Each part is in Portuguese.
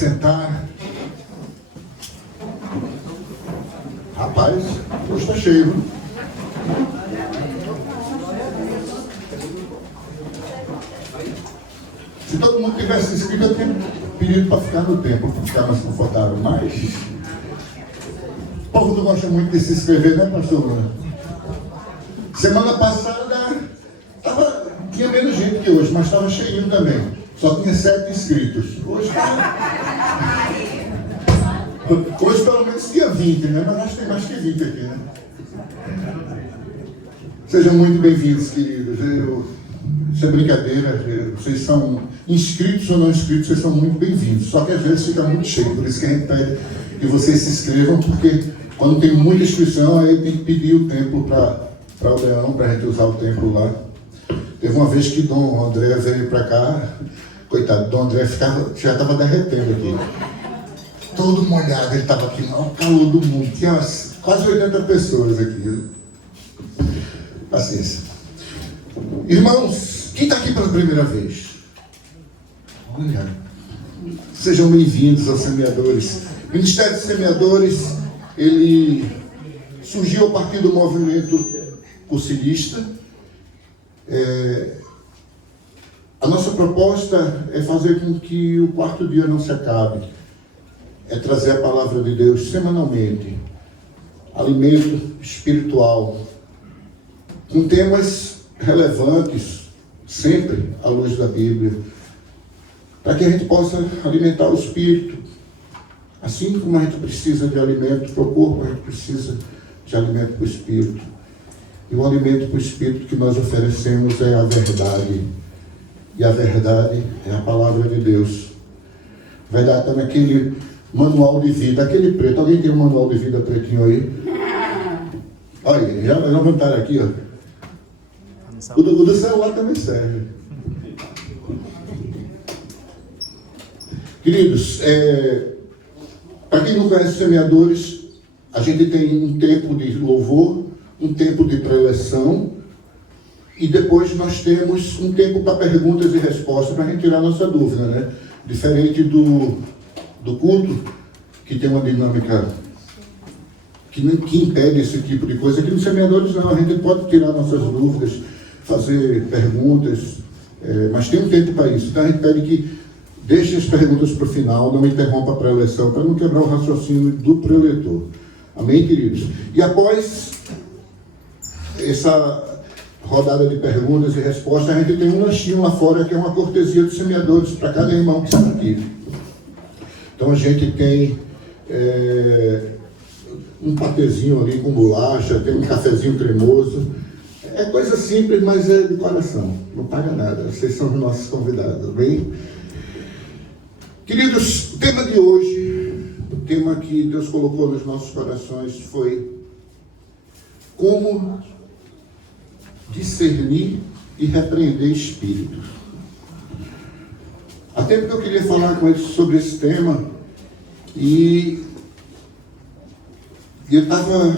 sentar. Rapaz, hoje está cheio, viu? Se todo mundo tivesse inscrito, eu tinha pedido para ficar no tempo, para ficar mais confortável. Mas o povo não gosta muito de se inscrever, né, pastor Luna? Semana passada tinha menos gente que hoje, mas estava cheinho também. Só tinha 7 inscritos. Hoje pelo menos tinha 20, né? Mas acho que tem mais que 20 aqui, né? Sejam muito bem-vindos, queridos. Isso é brincadeira. Vocês são inscritos ou não inscritos, vocês são muito bem-vindos. Só que às vezes fica muito cheio. Por isso que a gente pede que vocês se inscrevam, porque quando tem muita inscrição, aí tem que pedir o tempo para o Leão, para a gente usar o tempo lá. Teve uma vez que Dom André veio para cá, coitado, Dom André já estava derretendo aqui. Todo molhado, ele estava aqui, o calor do mundo, tinha quase 80 pessoas aqui. Paciência. Irmãos, quem está aqui pela primeira vez? Olha, sejam bem-vindos aos Semeadores. O Ministério dos Semeadores, ele surgiu a partir do movimento cursilista. A nossa proposta é fazer com que o quarto dia não se acabe. É trazer a palavra de Deus semanalmente. Alimento espiritual. Com temas relevantes, sempre à luz da Bíblia. Para que a gente possa alimentar o espírito. Assim como a gente precisa de alimento para o corpo, a gente precisa de alimento para o espírito. E o alimento para o espírito que nós oferecemos é a verdade. E a verdade é a palavra de Deus. Vai dar até naquele manual de vida, aquele preto. Alguém tem um manual de vida pretinho aí? Olha, já levantaram aqui, ó. O do celular também serve. Queridos, para quem não conhece os Semeadores, a gente tem um tempo de louvor, um tempo de preleção, e depois nós temos um tempo para perguntas e respostas, para a gente tirar nossa dúvida, né? Diferente do culto, que tem uma dinâmica que impede esse tipo de coisa. Aqui nos Semeadores não, a gente pode tirar nossas dúvidas, fazer perguntas, mas tem um tempo para isso. Então a gente pede que deixe as perguntas para o final, não interrompa a preleção, para não quebrar o raciocínio do preletor. Amém, queridos? E após essa rodada de perguntas e respostas, a gente tem um lanchinho lá fora, que é uma cortesia dos Semeadores, para cada irmão que está aqui. Então a gente tem um patezinho ali com bolacha, tem um cafezinho cremoso. É coisa simples, mas é de coração. Não paga nada. Vocês são os nossos convidados, bem? Queridos, o tema de hoje, o tema que Deus colocou nos nossos corações foi como discernir e repreender espíritos. Há tempo que eu queria falar com eles sobre esse tema e eu estava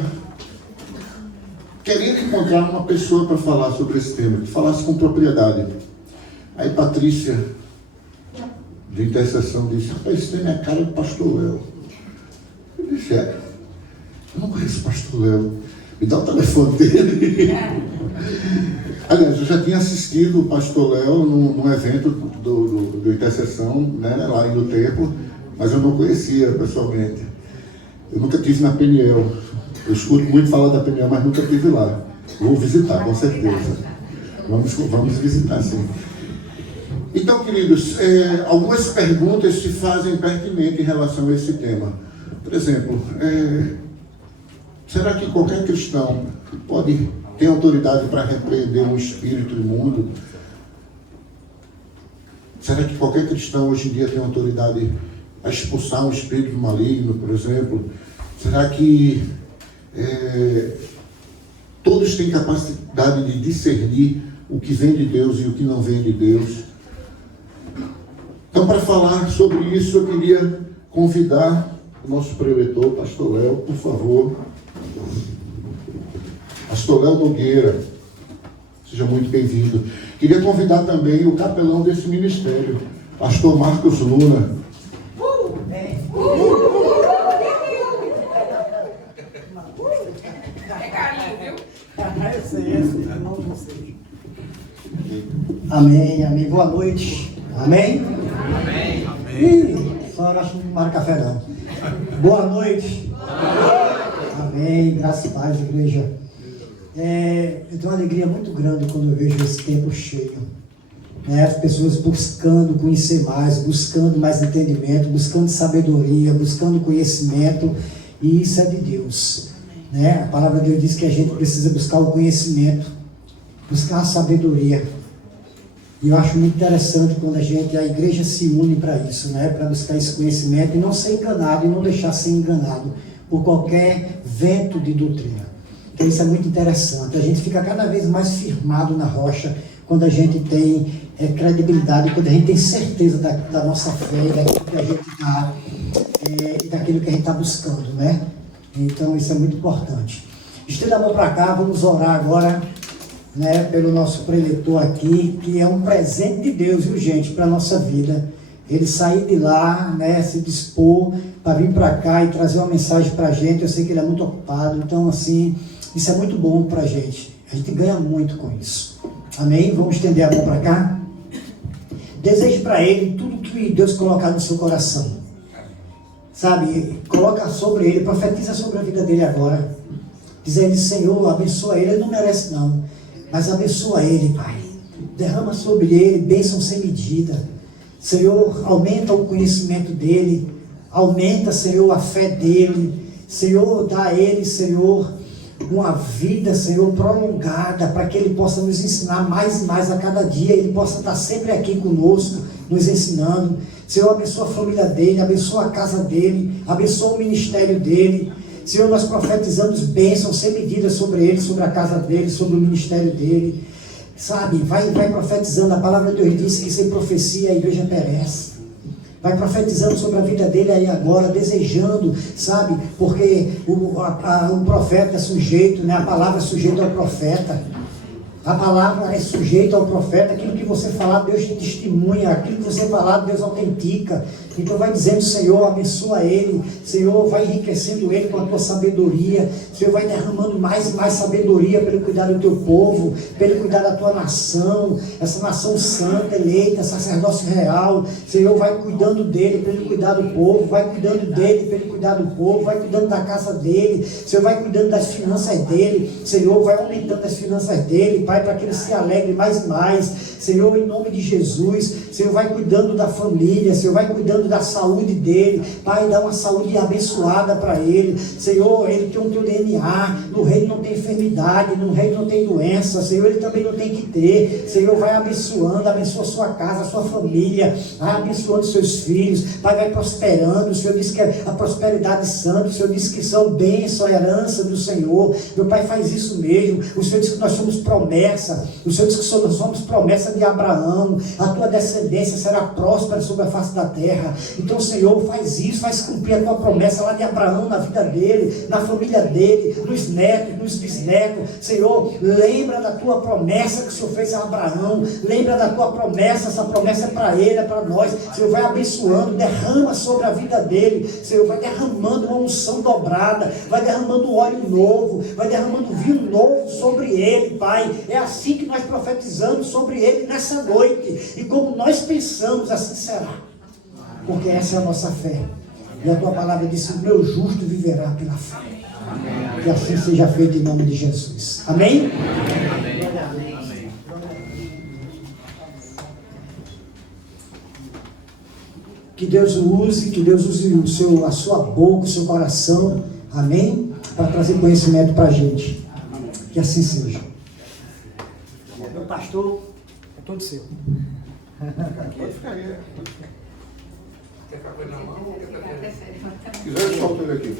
querendo encontrar uma pessoa para falar sobre esse tema, que falasse com propriedade. Aí Patrícia, de intercessão, disse: rapaz, isso tem minha cara de pastor Léo. Eu disse: eu não conheço o pastor Léo. Me dá o telefone dele. Aliás, eu já tinha assistido o pastor Léo num evento do Intercessão, né, lá em do Tempo, mas eu não conhecia pessoalmente. Eu nunca estive na Peniel. Eu escuto muito falar da Peniel, mas nunca estive lá. Vou visitar, com certeza. Vamos visitar, sim. Então, queridos, algumas perguntas se fazem pertinentes em relação a esse tema. Por exemplo, será que qualquer cristão pode ter autoridade para repreender um espírito imundo? Será que qualquer cristão hoje em dia tem autoridade para expulsar um espírito maligno, por exemplo? Será que todos têm capacidade de discernir o que vem de Deus e o que não vem de Deus? Então, para falar sobre isso, eu queria convidar o nosso preletor, pastor Léo, por favor. Pastor Léo Nogueira, seja muito bem-vindo. Queria convidar também o capelão desse ministério, pastor Marcos Luna. Amém, amém. Boa noite. Amém? Amém. Só acho que não tomaram café não. Boa noite. Amém. Graças a Deus, igreja. Eu tenho uma alegria muito grande quando eu vejo esse tempo cheio. As pessoas buscando conhecer mais, buscando mais entendimento, buscando sabedoria, buscando conhecimento. E isso é de Deus. A palavra de Deus diz que a gente precisa buscar o conhecimento, buscar a sabedoria. E eu acho muito interessante quando a igreja se une para isso, para buscar esse conhecimento e não ser enganado, e não deixar ser enganado por qualquer vento de doutrina. Então isso é muito interessante. A gente fica cada vez mais firmado na rocha quando a gente tem credibilidade, quando a gente tem certeza da nossa fé, daquilo que a gente está e daquilo que a gente está buscando, Então isso é muito importante. Estenda a mão para cá, vamos orar agora. Pelo nosso preletor aqui, que é um presente de Deus, viu, gente, para a nossa vida. Ele sair de lá, se dispor para vir para cá e trazer uma mensagem para a gente. Eu sei que ele é muito ocupado, então, assim, isso é muito bom para a gente ganha muito com isso. Amém? Vamos estender a mão para cá. Deseje para ele tudo que Deus colocar no seu coração. Sabe, coloca sobre ele, profetiza sobre a vida dele agora. Diz a ele: Senhor, abençoa ele não merece não. Mas abençoa ele, Pai. Derrama sobre ele bênção sem medida. Senhor, aumenta o conhecimento dele. Aumenta, Senhor, a fé dele. Senhor, dá a ele, Senhor, uma vida, Senhor, prolongada, para que ele possa nos ensinar mais e mais a cada dia. Ele possa estar sempre aqui conosco, nos ensinando. Senhor, abençoa a família dele, abençoa a casa dele, abençoa o ministério dele. Senhor, nós profetizamos bênçãos sem medida sobre ele, sobre a casa dele, sobre o ministério dele. Sabe, vai profetizando. A palavra de Deus diz que sem profecia a igreja perece. Vai profetizando sobre a vida dele aí agora, desejando, sabe, porque o profeta é sujeito, a palavra é sujeita ao profeta. A palavra é sujeita ao profeta. Aquilo que você falar, Deus te testemunha. Aquilo que você falar, Deus autentica. Então vai dizendo: Senhor, abençoa ele. Senhor, vai enriquecendo ele com a tua sabedoria. Senhor, vai derramando mais e mais sabedoria para ele cuidar do teu povo, para ele cuidar da tua nação, essa nação santa, eleita, sacerdócio real. Senhor, vai cuidando dele para ele cuidar do povo, vai cuidando dele para ele cuidar do povo, vai cuidando da casa dele. Senhor, vai cuidando das finanças dele. Senhor, vai aumentando as finanças dele, Pai, para que ele se alegre mais e mais. Senhor, em nome de Jesus, Senhor, vai cuidando da família, Senhor, vai cuidando da saúde dele, Pai, dá uma saúde abençoada para ele. Senhor, ele tem o teu DNA, no reino não tem enfermidade, no reino não tem doença, Senhor, ele também não tem que ter. Senhor, vai abençoando, abençoa a sua casa, a sua família, vai abençoando seus filhos, Pai, vai prosperando. O Senhor disse que é a prosperidade santa, o Senhor disse que são bênçãos, a herança do Senhor. Meu Pai, faz isso mesmo. O Senhor disse que nós somos promessa, o Senhor disse que nós somos promessa de Abraão, a tua descendência será próspera sobre a face da terra. Então, Senhor, faz isso, faz cumprir a tua promessa lá de Abraão, na vida dele, na família dele, nos netos, nos bisnetos. Senhor, lembra da tua promessa que o Senhor fez a Abraão, lembra da tua promessa, essa promessa é para ele, é para nós. Senhor, vai abençoando, derrama sobre a vida dele. Senhor, vai derramando uma unção dobrada, vai derramando óleo novo, vai derramando vinho novo sobre ele, Pai. É assim que nós profetizamos sobre ele nessa noite, e como nós pensamos, assim será, porque essa é a nossa fé, e a tua palavra disse: o meu justo viverá pela fé. Que assim seja feito em nome de Jesus. Amém? Que Deus o use, que Deus use a sua boca, o seu coração, amém? Para trazer conhecimento para a gente. Que assim seja. Meu pastor é todo seu. Pode ficar aí. Quer ficar com ele na mão ou quer ficar com ele? Se quiser, solta ele aqui.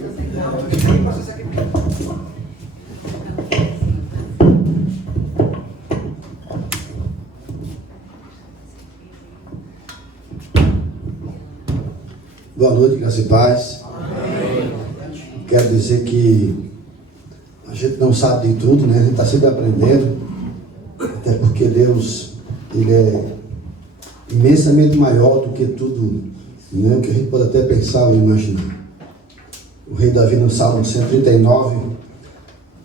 Boa noite, graça e paz. Amém. Quero dizer que a gente não sabe de tudo, A gente está sempre aprendendo, até porque Deus, Ele é imensamente maior do que tudo, que a gente pode até pensar ou imaginar. O rei Davi, no Salmo 139,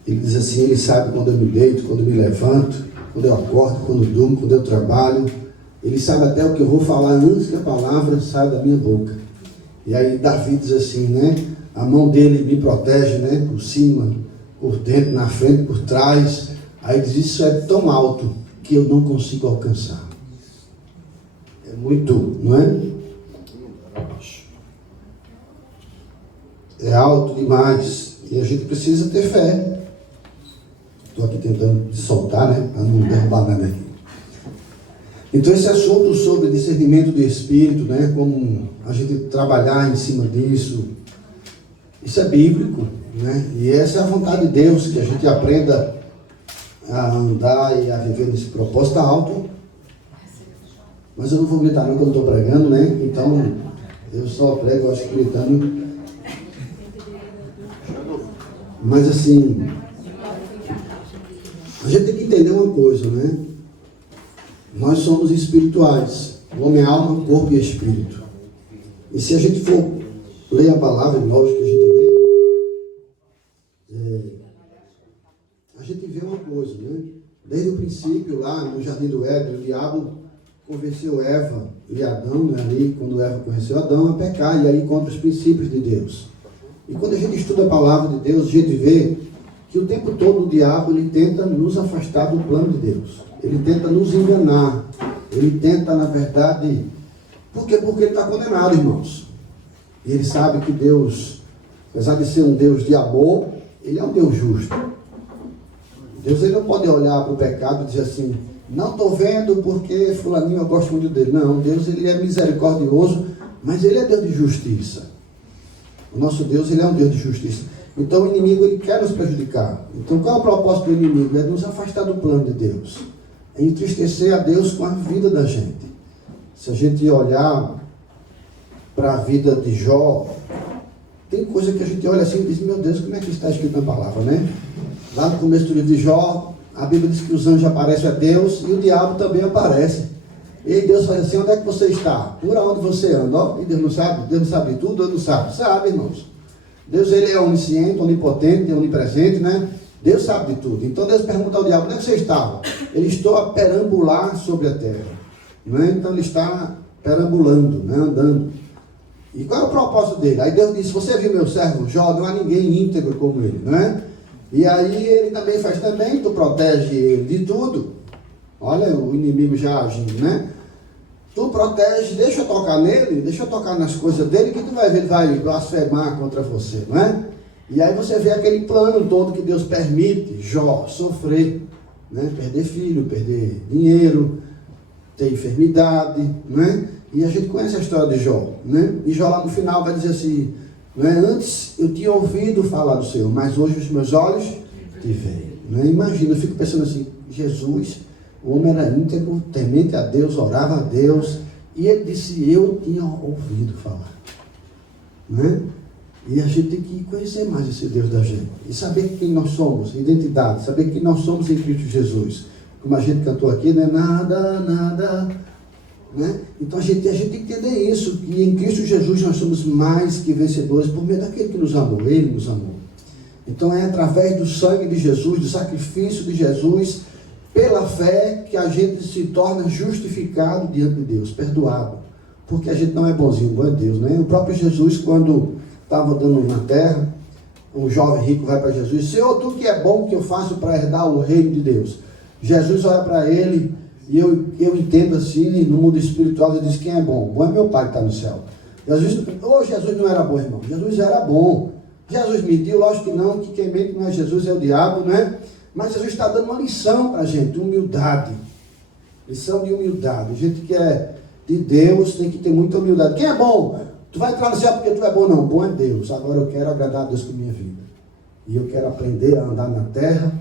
ele diz assim: Ele sabe quando eu me deito, quando eu me levanto, quando eu acordo, quando eu durmo, quando eu trabalho. Ele sabe até o que eu vou falar antes que a palavra saia da minha boca. E aí Davi diz assim, né? A mão dele me protege, né? Por cima, por dentro, na frente, por trás. Aí diz, isso é tão alto que eu não consigo alcançar. É muito, não é? É alto demais. E a gente precisa ter fé. Estou aqui tentando soltar, né? Para não derrubar nada aqui. Então esse assunto sobre discernimento do Espírito, né? Como a gente trabalhar em cima disso, isso é bíblico, né? E essa é a vontade de Deus, que a gente aprenda a andar e a viver nesse propósito alto. Mas eu não vou gritar não quando estou pregando, né? Então eu só prego, acho que gritando. Mas assim, a gente tem que entender uma coisa, né? Nós somos espirituais. O homem é alma, corpo e espírito. E se a gente for ler a palavra, lógico que a gente lê, a gente vê uma coisa, né? Desde o princípio, lá no Jardim do Éden, o diabo convenceu Eva e Adão, né, ali, quando Eva conheceu Adão, a pecar, e aí contra os princípios de Deus. E quando a gente estuda a palavra de Deus, a gente vê que o tempo todo o diabo ele tenta nos afastar do plano de Deus. Ele tenta nos enganar. Ele tenta, na verdade... Por quê? Porque ele está condenado, irmãos. E ele sabe que Deus, apesar de ser um Deus de amor, ele é um Deus justo. Deus ele não pode olhar para o pecado e dizer assim, não estou vendo porque fulaninho eu gosto muito dele. Não, Deus ele é misericordioso, mas ele é Deus de justiça. O nosso Deus ele é um Deus de justiça. Então o inimigo ele quer nos prejudicar. Então qual é o propósito do inimigo? É nos afastar do plano de Deus. É entristecer a Deus com a vida da gente. Se a gente olhar para a vida de Jó, tem coisa que a gente olha assim e diz, meu Deus, como é que está escrito na palavra, né? Lá no começo do livro de Jó, a Bíblia diz que os anjos aparecem a Deus e o diabo também aparece. E aí Deus faz assim, onde é que você está? Por onde você anda? Ó, e Deus não sabe? Deus não sabe de tudo? Deus não sabe? Sabe, irmãos. Deus ele é onisciente, onipotente, onipresente, né? Deus sabe de tudo. Então Deus pergunta ao diabo, onde é que você estava? Ele está a perambular sobre a terra. Não é? Então ele está perambulando, né? Andando. E qual é o propósito dele? Aí Deus disse, você viu meu servo Jó? Não há ninguém íntegro como ele, não é? E aí ele também faz também, tu protege ele de tudo. Olha o inimigo já agindo, né? Tu protege, deixa eu tocar nele, deixa eu tocar nas coisas dele, que tu vai ver, ele vai blasfemar contra você, não é? E aí você vê aquele plano todo que Deus permite Jó sofrer, né? Perder filho, perder dinheiro, ter enfermidade, né? E a gente conhece a história de Jó, né? E Jó lá no final vai dizer assim, né? Antes eu tinha ouvido falar do Senhor, mas hoje os meus olhos te veem, né? Imagina, eu fico pensando assim, Jesus, o homem era íntegro, temente a Deus, orava a Deus, e ele disse, eu tinha ouvido falar, né? E a gente tem que conhecer mais esse Deus da gente, e saber quem nós somos, identidade, saber quem nós somos em Cristo Jesus. Como a gente cantou aqui, né? Nada, nada, né? Então a gente tem que entender isso, que em Cristo Jesus nós somos mais que vencedores por meio daquele que nos amou, Ele nos amou. Então é através do sangue de Jesus, do sacrifício de Jesus, pela fé, que a gente se torna justificado diante de Deus, perdoado. Porque a gente não é bonzinho, bom é Deus, né? O próprio Jesus, quando estava andando na terra, um jovem rico vai para Jesus, Senhor, tu que é bom, que eu faço para herdar o reino de Deus? Jesus olha para ele, e eu entendo assim, no mundo espiritual, ele diz, quem é bom? Bom é meu Pai que está no céu. Jesus não era bom, irmão. Jesus era bom. Jesus mentiu, lógico que não, que quem mente não é Jesus, é o diabo, né? Mas Jesus está dando uma lição para a gente, humildade. Lição de humildade. A gente que é de Deus tem que ter muita humildade. Quem é bom? Tu vai entrar no céu porque tu é bom? Não, bom é Deus. Agora eu quero agradar a Deus com a minha vida. E eu quero aprender a andar na terra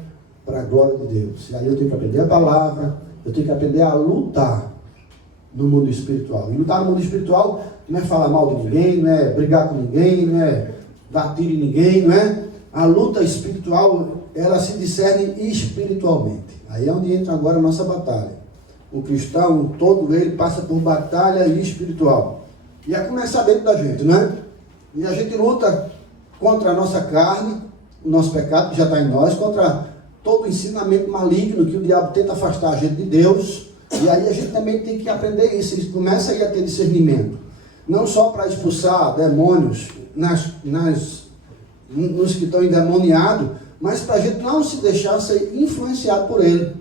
para a glória de Deus. E aí eu tenho que aprender a palavra, eu tenho que aprender a lutar no mundo espiritual. E lutar no mundo espiritual não é falar mal de ninguém, não é brigar com ninguém, não é dar tiro em ninguém, não é? A luta espiritual, ela se discerne espiritualmente. Aí é onde entra agora a nossa batalha. O cristão, todo ele passa por batalha espiritual. E a começar dentro da gente, né? E a gente luta contra a nossa carne, o nosso pecado que já está em nós, contra todo ensinamento maligno que o diabo tenta afastar a gente de Deus. E aí a gente também tem que aprender isso. Ele começa aí a ter discernimento. Não só para expulsar demônios nos que estão endemoniados, mas para a gente não se deixar ser influenciado por ele.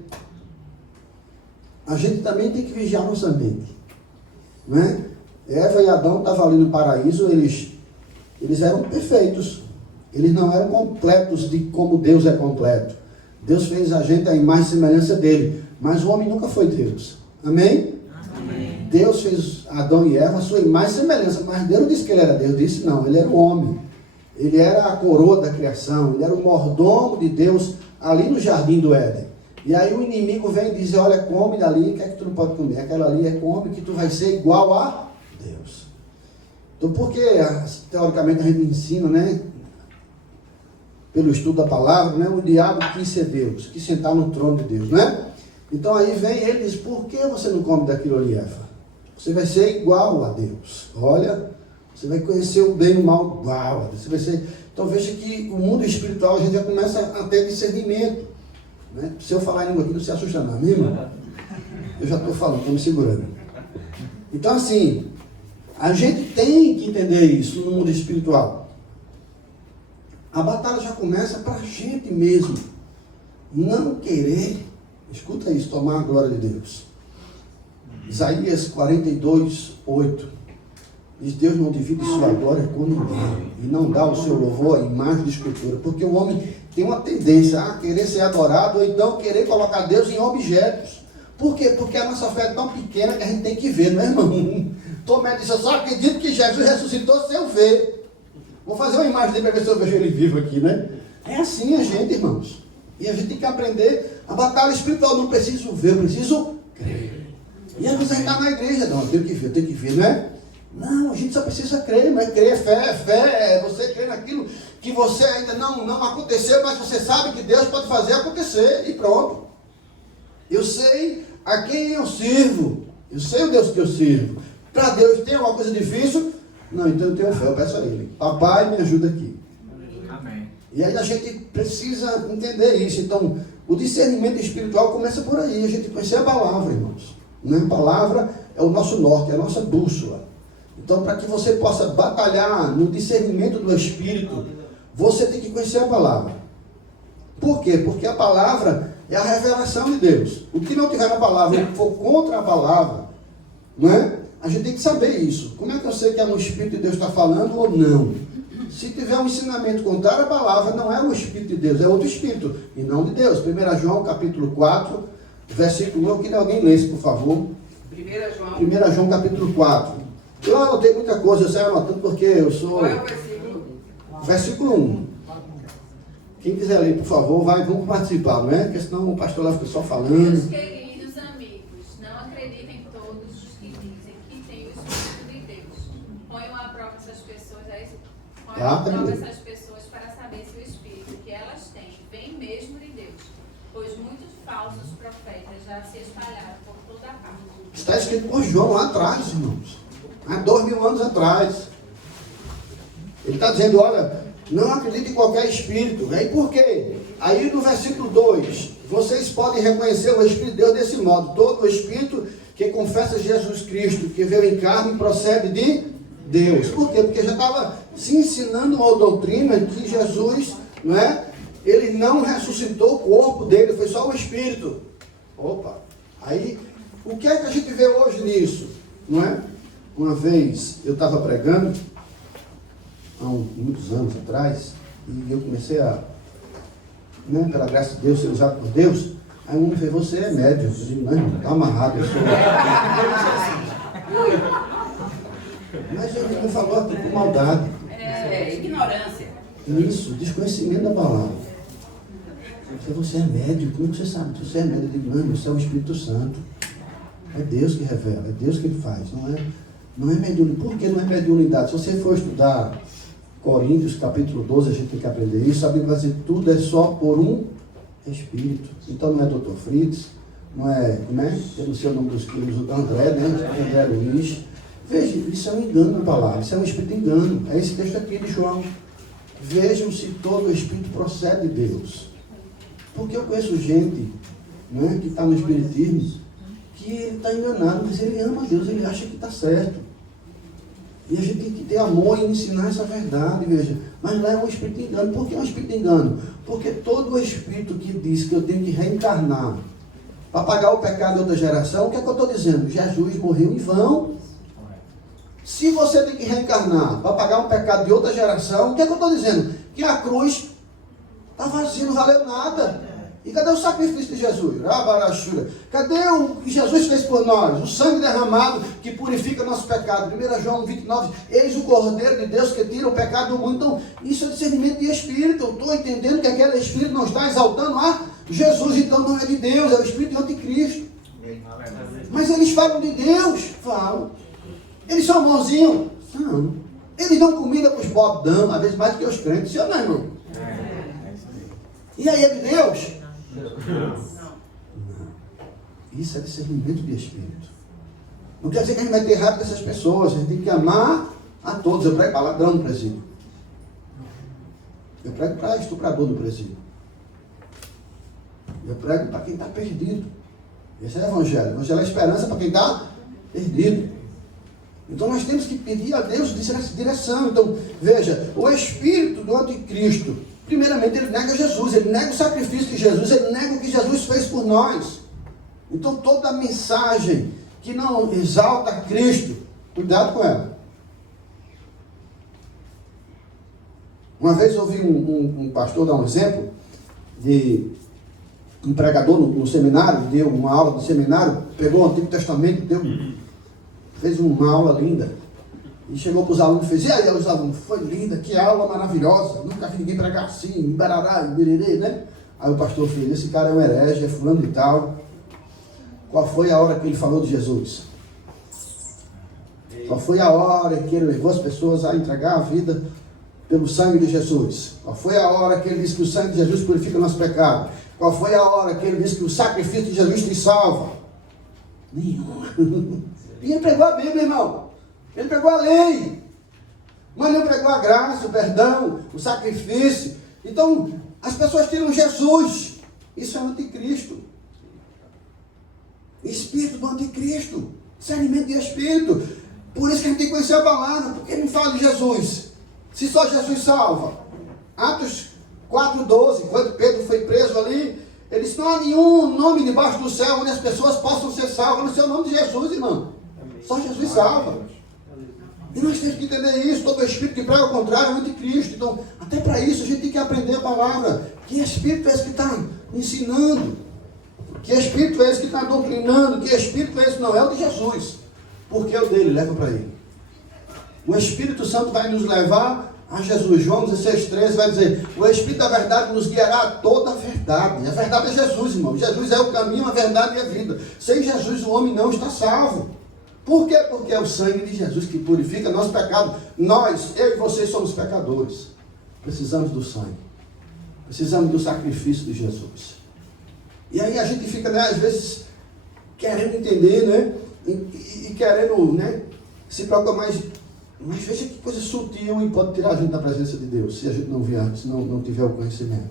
A gente também tem que vigiar nossa mente. Não é? Eva e Adão estavam ali no paraíso, eles eram perfeitos. Eles não eram completos de como Deus é completo. Deus fez a gente à imagem e semelhança dele. Mas o homem nunca foi Deus. Amém? Amém. Deus fez Adão e Eva a sua imagem e semelhança. Mas Deus não disse que ele era Deus. Disse não, ele era o homem. Ele era a coroa da criação. Ele era o mordomo de Deus ali no jardim do Éden. E aí o inimigo vem e diz, olha, come dali, o que é que tu não pode comer? Aquela ali é come que tu vai ser igual a Deus. Então, porque teoricamente a gente ensina, né? Pelo estudo da palavra, né? O diabo quis ser Deus, quis sentar no trono de Deus, né? Então aí vem ele e diz, por que você não come daquilo ali, Eva? Você vai ser igual a Deus. Olha, você vai conhecer o bem e o mal igual a Deus. Você vai ser... Então veja que o mundo espiritual a gente já começa a ter discernimento. Né? Se eu falar em língua aqui, não se assusta não, meu irmão? Eu já estou falando, estou me segurando. Então assim, a gente tem que entender isso no mundo espiritual. A batalha já começa para a gente mesmo não querer, escuta isso, tomar a glória de Deus. Isaías 42, 8 diz, Deus não divide sua glória com ninguém e não dá o seu louvor à imagem de escultura, porque o homem tem uma tendência a querer ser adorado ou então querer colocar Deus em objetos. Por quê? Porque a nossa fé é tão pequena que a gente tem que ver, não é, irmão? Tomé disse, eu só acredito que Jesus ressuscitou se eu ver. Vou fazer uma imagem dele para ver se eu vejo ele vivo aqui, né? É assim a gente, irmãos. E a gente tem que aprender a batalha espiritual. Não preciso ver, eu preciso crer. E às vezes a gente está na igreja, não, eu tenho que ver, não é? Não, a gente só precisa crer, mas crer é fé, é você crer naquilo que você ainda não aconteceu, mas você sabe que Deus pode fazer acontecer e pronto. Eu sei a quem eu sirvo, eu sei o Deus que eu sirvo. Para Deus tem alguma coisa difícil? Não, então eu tenho fé, eu peço a Ele. Papai, me ajuda aqui. Amém. E aí a gente precisa entender isso. Então, o discernimento espiritual começa por aí. A gente conhecer a palavra, irmãos. Né? A palavra é o nosso norte, é a nossa bússola. Então, para que você possa batalhar no discernimento do Espírito, você tem que conhecer a palavra. Por quê? Porque a palavra é a revelação de Deus. O que não tiver na palavra, o que for contra a palavra, não é? A gente tem que saber isso. Como é que eu sei que é o Espírito de Deus está falando ou não? Se tiver um ensinamento contrário à palavra, não é o Espírito de Deus, é outro Espírito, e não de Deus. 1 João capítulo 4, versículo 1, eu queria alguém lesse, por favor. 1 João capítulo 4. Eu anotei muita coisa, eu saio anotando porque eu sou... Qual é o versículo? Versículo 1. Quem quiser ler, por favor, vamos participar, não é? Porque senão o pastor lá fica só falando. Meus queridos amigos, não acreditem todos os que dizem que têm o Espírito de Deus. Ponham à prova essas pessoas, essas pessoas para saber se o Espírito que elas têm vem mesmo de Deus. Pois muitos falsos profetas já se espalharam por toda a parte. Está escrito por João lá atrás, irmãos. Há 2000 anos atrás. Ele está dizendo, olha, não acredite em qualquer espírito. E aí por quê? Aí no versículo 2, vocês podem reconhecer o Espírito de Deus desse modo. Todo espírito que confessa Jesus Cristo, que veio em carne, procede de Deus. Por quê? Porque já estava se ensinando uma doutrina que Jesus, não é? Ele não ressuscitou o corpo dele, foi só o Espírito. Opa! Aí, o que é que a gente vê hoje nisso? Não é? Uma vez eu estava pregando, há muitos anos atrás, e eu comecei a, né, pela graça de Deus, ser usado por Deus. Aí um homem fez, você é médium. Eu disse, não, está amarrado, eu sou. Mas ele não falou aqui com maldade. É ignorância. Isso, desconhecimento da palavra. Você é médium, como você sabe? Você é médium, eu digo, não, você é o Espírito Santo. É Deus que revela, é Deus que ele faz, não é mediunidade. Por que não é mediunidade? Se você for estudar Coríntios capítulo 12, a gente tem que aprender isso, a Bíblia vai dizer, tudo é só por um Espírito. Então não é Dr. Fritz, não é, né? Eu não sei o nome dos filhos, o André, né? André Luiz. Veja, isso é um engano na palavra, isso é um espírito de engano. É esse texto aqui de João. Vejam se todo o Espírito procede de Deus. Porque eu conheço gente, né, que está no espiritismo, que ele está enganado, mas ele ama Deus, ele acha que está certo. E a gente tem que ter amor e ensinar essa verdade, veja. Mas lá é um espírito de engano. Por que é um espírito de engano? Porque todo o espírito que diz que eu tenho que reencarnar para pagar o pecado de outra geração, o que é que eu estou dizendo? Jesus morreu em vão. Se você tem que reencarnar para pagar um pecado de outra geração, o que é que eu estou dizendo? Que a cruz está vazia, não valeu nada. E cadê o sacrifício de Jesus? Cadê o que Jesus fez por nós? O sangue derramado que purifica nosso pecado. 1 João 29, eis o Cordeiro de Deus que tira o pecado do mundo. Então, isso é discernimento de espírito. Eu estou entendendo que aquele espírito não está exaltando a Jesus, então não é de Deus, é o espírito de anticristo. Mas eles falam de Deus? Falam. Eles são bonzinhos? Não. Eles dão comida para os pobres, dão, às vezes mais do que os crentes. Sim ou não, irmão? E aí é de Deus? Não. Isso é discernimento de espírito. Não quer dizer que a gente vai ter raiva dessas pessoas. A gente tem que amar a todos. Eu prego para ladrão no presídio. Eu prego para estuprador no presídio. Eu prego para quem está perdido. Esse é o evangelho. O evangelho é a esperança para quem está perdido. Então nós temos que pedir a Deus direção. Então, veja, o espírito do anticristo, primeiramente, ele nega Jesus, ele nega o sacrifício de Jesus, ele nega o que Jesus fez por nós. Então, toda mensagem que não exalta Cristo, cuidado com ela. Uma vez eu ouvi um pastor dar um exemplo de um pregador no seminário, deu uma aula no seminário, pegou o Antigo Testamento, fez uma aula linda. E chegou para os alunos e fez, e aí os alunos, foi linda, que aula maravilhosa, nunca vi ninguém pregar assim, barará, birerê, né? Aí o pastor fez, esse cara é um herege, é fulano e tal. Qual foi a hora que ele falou de Jesus? Qual foi a hora que ele levou as pessoas a entregar a vida pelo sangue de Jesus? Qual foi a hora que ele disse que o sangue de Jesus purifica o nosso pecado? Qual foi a hora que ele disse que o sacrifício de Jesus te salva? Nenhuma. E ele pregou a Bíblia, irmão. Ele pregou a lei, mas não pregou a graça, o perdão, o sacrifício. Então, as pessoas tiram Jesus. Isso é anticristo. Espírito do anticristo. Discernimento de espírito. Por isso que a gente tem que conhecer a palavra. Porque ele não fala de Jesus. Se só Jesus salva. Atos 4:12, quando Pedro foi preso ali, ele disse, não há nenhum nome debaixo do céu onde as pessoas possam ser salvas. No seu nome de Jesus, irmão. Só Jesus salva. E nós temos que entender isso. Todo espírito que prega o contrário é o anticristo. Então, até para isso, a gente tem que aprender a palavra. Que espírito é esse que está ensinando? Que espírito é esse que está doutrinando? Que espírito é esse? Não, é o de Jesus. Porque é o dele, leva para ele. O Espírito Santo vai nos levar a Jesus. João 16:13 vai dizer, o Espírito da verdade nos guiará a toda a verdade. A verdade é Jesus, irmão. Jesus é o caminho, a verdade e a vida. Sem Jesus o homem não está salvo. Por quê? Porque é o sangue de Jesus que purifica nosso pecado. Nós, eu e vocês somos pecadores. Precisamos do sangue. Precisamos do sacrifício de Jesus. E aí a gente fica, né, às vezes, querendo entender, né? E querendo, né, se preocupar mais. Mas veja que coisa sutil e pode tirar a gente da presença de Deus, se a gente não vier, se não tiver o conhecimento.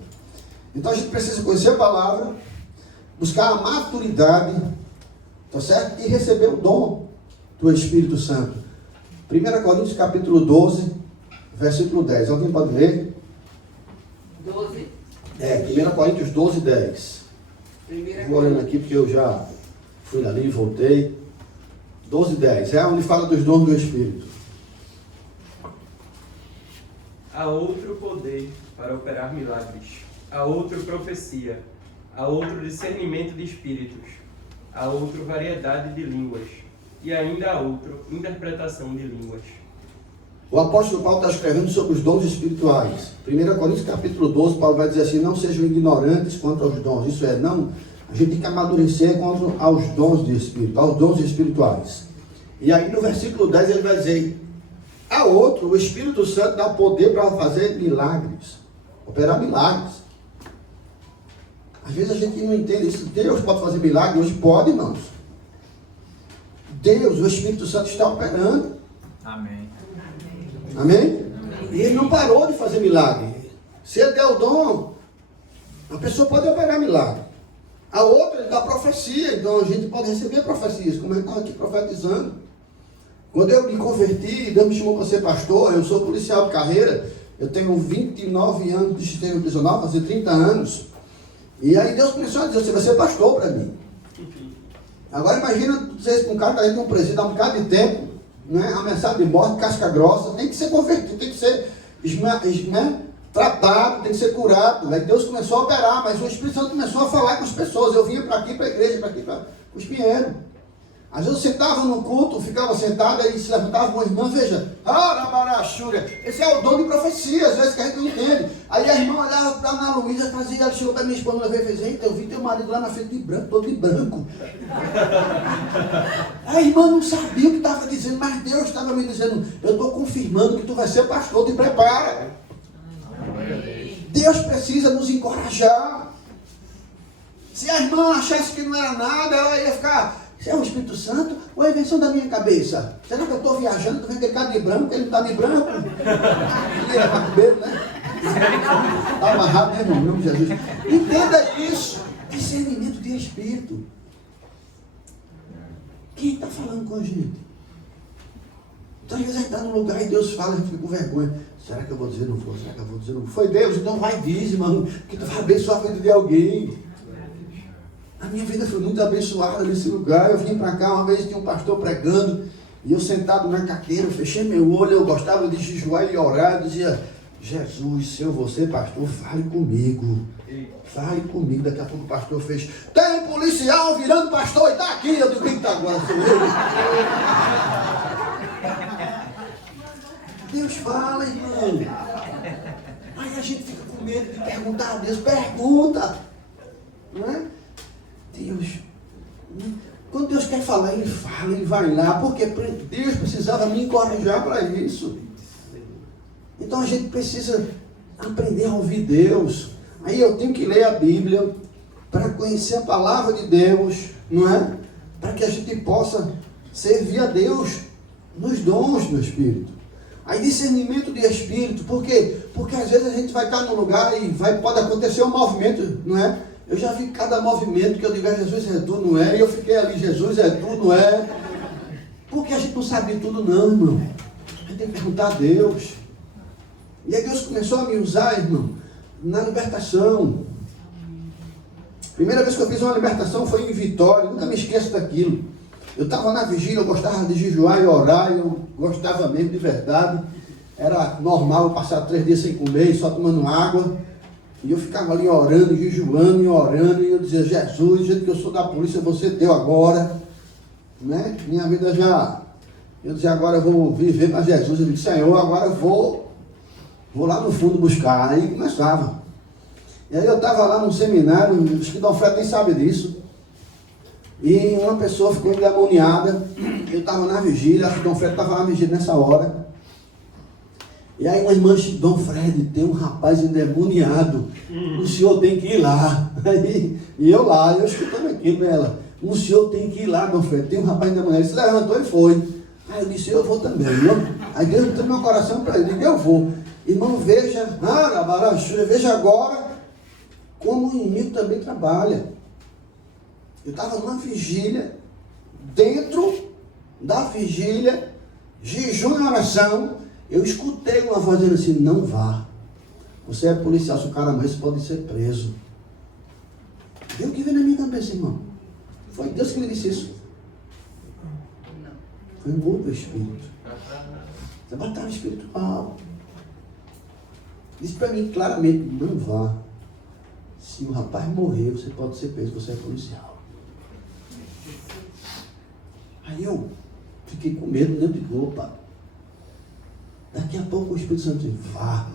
Então a gente precisa conhecer a palavra, buscar a maturidade, tá certo? E receber o dom do Espírito Santo. 1 Coríntios capítulo 12, versículo 10. Alguém pode ler? 12. 1 Coríntios 12, 10. Vou olhando aqui porque eu já fui ali e voltei. 12, 10. É onde fala dos dons do Espírito. Há outro poder para operar milagres. Há outro profecia. Há outro discernimento de espíritos. Há outro variedade de línguas. E ainda há outro interpretação de línguas. O apóstolo Paulo está escrevendo sobre os dons espirituais. 1 Coríntios capítulo 12, Paulo vai dizer assim, não sejam ignorantes quanto aos dons. Isso é, não, a gente tem que amadurecer quanto aos dons de espírito, aos dons espirituais. E aí no versículo 10 ele vai dizer, a outro, o Espírito Santo dá poder para fazer milagres, operar milagres. Às vezes a gente não entende isso. Deus pode fazer milagre? Hoje pode, irmãos. Deus, o Espírito Santo está operando. Amém. Amém? E ele não parou de fazer milagre. Se ele der o dom, A pessoa pode operar milagre. A outra é da profecia, então a gente pode receber profecias, como a gente estava aqui profetizando. Quando eu me converti, Deus me chamou para ser pastor, eu sou policial de carreira, eu tenho 29 anos de sistema prisional, fazer 30 anos. E aí Deus começou a dizer, você vai ser pastor para mim. Agora imagina tu dizer isso para um cara que está dentro de um presídio há um bocado de tempo, né? Ameaçado de morte, casca grossa, tem que ser convertido, tem que ser tratado, tem que ser curado. Aí Deus começou a operar, mas o Espírito Santo começou a falar com as pessoas. Eu vinha para aqui, para a igreja, para aqui, para os Pinheiros. Às vezes eu sentava no culto, ficava sentado, aí se levantava uma irmã, veja, esse é o dom de profecia, às vezes que a gente não entende. Aí a irmã olhava para Ana Luísa, fazia, ela chegou para minha esposa uma vez e fez, eita, eu vi teu marido lá na frente de branco, todo de branco. A irmã não sabia o que estava dizendo, mas Deus estava me dizendo, eu estou confirmando que tu vai ser pastor, te prepara. Deus precisa nos encorajar. Se a irmã achasse que não era nada, ela ia ficar, isso é o Espírito Santo ou é a invenção da minha cabeça? Será que eu estou viajando, tu vem aquele cara de branco, ele não está de branco? Ele era para comer, né? Está amarrado, né, irmão? Em nome de Jesus. Entenda isso. Discernimento de Espírito. Quem está falando com a gente? Então, às vezes a gente está num lugar e Deus fala, a gente fica com vergonha. Será que eu vou dizer não vou? Será que eu vou dizer não vou? Foi Deus, então vai dizer, irmão, que tu vai abençoar a vida de alguém. A minha vida foi muito abençoada nesse lugar. Eu vim para cá, uma vez tinha um pastor pregando, e eu sentado na cadeira, eu fechei meu olho, eu gostava de jejuar e orar, eu dizia, Jesus, se eu vou ser pastor, fale comigo. Fale comigo. Daqui a pouco o pastor fez, tem um policial virando pastor e está aqui. Eu digo, eita, agora sou eu. Deus fala, irmão. Aí a gente fica com medo de perguntar a Deus. Pergunta. Não é? Deus. Quando Deus quer falar, Ele fala, Ele vai lá. Porque Deus precisava me encorajar para isso. Então a gente precisa aprender a ouvir Deus. Aí eu tenho que ler a Bíblia para conhecer a palavra de Deus, não é? Para que a gente possa servir a Deus nos dons do Espírito. Aí discernimento de Espírito, por quê? Porque às vezes a gente vai estar num lugar e pode acontecer um movimento, não é? Eu já vi cada movimento que eu digo, Jesus é tu, não é? E eu fiquei ali, Jesus é tu, não é? Porque a gente não sabe tudo não, irmão. A gente tem que perguntar a Deus. E aí Deus começou a me usar, irmão, na libertação. Primeira vez que eu fiz uma libertação foi em Vitória, nunca me esqueço daquilo. Eu estava na vigília, eu gostava de jejuar e orar, eu gostava mesmo de verdade. Era normal eu passar 3 dias sem comer, só tomando água. E eu ficava ali orando, jejuando e orando, e eu dizia, Jesus, do jeito que eu sou da polícia, você deu agora. Né? Minha vida já... Eu dizia, agora eu vou viver para Jesus. Eu disse, Senhor, agora eu vou lá no fundo buscar. Aí começava. E aí eu estava lá num seminário, acho que Dom Fred nem sabe disso. E uma pessoa ficou endemoniada. Eu estava na vigília, acho que Dom Fred estava na vigília nessa hora. E aí uma irmã disse, Dom Fred, tem um rapaz endemoniado. O senhor tem que ir lá. E eu lá, eu escutando aquilo nela. O senhor tem que ir lá, Dom Fred, tem um rapaz endemoniado. Ele se levantou e foi. Aí eu disse, eu vou também. Aí Deus botou meu coração para ele, eu vou. Irmão, veja agora como o inimigo também trabalha. Eu estava numa vigília, dentro da vigília, jejum e oração, eu escutei uma voz dizendo assim, não vá. Você é policial, se o cara morrer, você pode ser preso. Deu o que veio na minha cabeça, irmão. Foi Deus que me disse isso. Foi um outro espírito. Você batalha espiritual. Disse para mim claramente, não vá. Se o rapaz morrer, você pode ser preso, você é policial. Aí eu fiquei com medo, né? Digo, opa. Daqui a pouco o Espírito Santo disse, vá.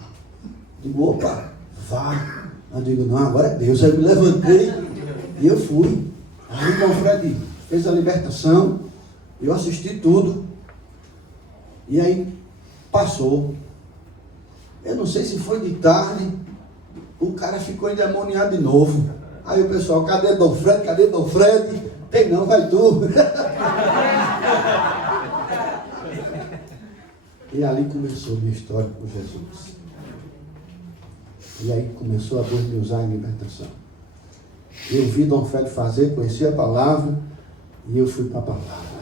Digo, opa, vá. Eu digo, não, agora é Deus. Aí eu me levantei e eu fui. Aí o Dom Fred fez a libertação, eu assisti tudo. E aí passou. Eu não sei se foi de tarde, o cara ficou endemoniado de novo. Aí o pessoal, cadê Dom Fred? Cadê Dom Fred? Tem não, vai tu. E ali começou minha história com Jesus. E aí começou a Deus me usar em libertação. Eu vi Dom Fred fazer, conheci a palavra, e eu fui para a palavra.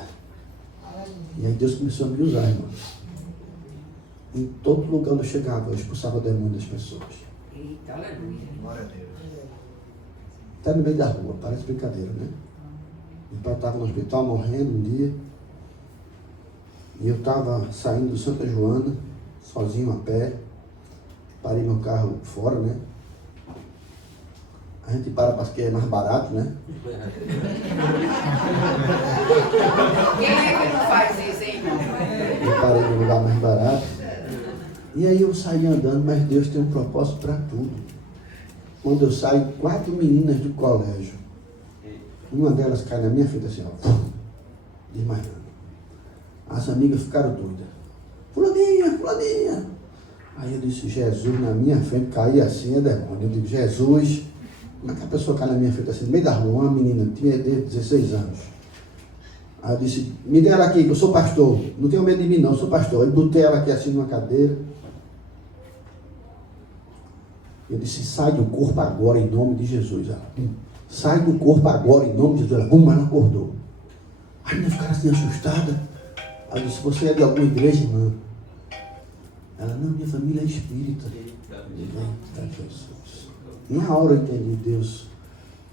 E aí Deus começou a me usar, irmãos. Em todo lugar onde eu chegava, eu expulsava o demônio das pessoas. Eita, aleluia. Glória a Deus. Até no meio da rua, parece brincadeira, né? Meu pai estava no hospital morrendo um dia. E eu estava saindo do Santa Joana, sozinho a pé. Parei meu carro fora, né? A gente para porque é mais barato, né? Quem é que não faz isso, hein, irmão? Eu parei no lugar mais barato. E aí eu saí andando, mas Deus tem um propósito para tudo. Quando eu saio, 4 meninas do colégio. Uma delas cai na minha frente assim, ó. Desmaiando. As amigas ficaram doidas. Fulaninha, fulaninha. Aí eu disse, Jesus na minha frente, caía assim, é demônio. Eu digo, Jesus, como é que a pessoa cai na minha frente assim, no meio da rua, uma menina, tinha 16 anos. Aí eu disse, me dê ela aqui, que eu sou pastor. Não tenho medo de mim não, eu sou pastor. Aí botei ela aqui assim numa cadeira. Eu disse, sai do corpo agora em nome de Jesus. Ela, sai do corpo agora em nome de Jesus. Ela, ela acordou. Aí ainda ficaram assim assustada. Aí eu disse, você é de alguma igreja, irmã? Ela, não, minha família é espírita. Eita Jesus. Na hora eu entendi Deus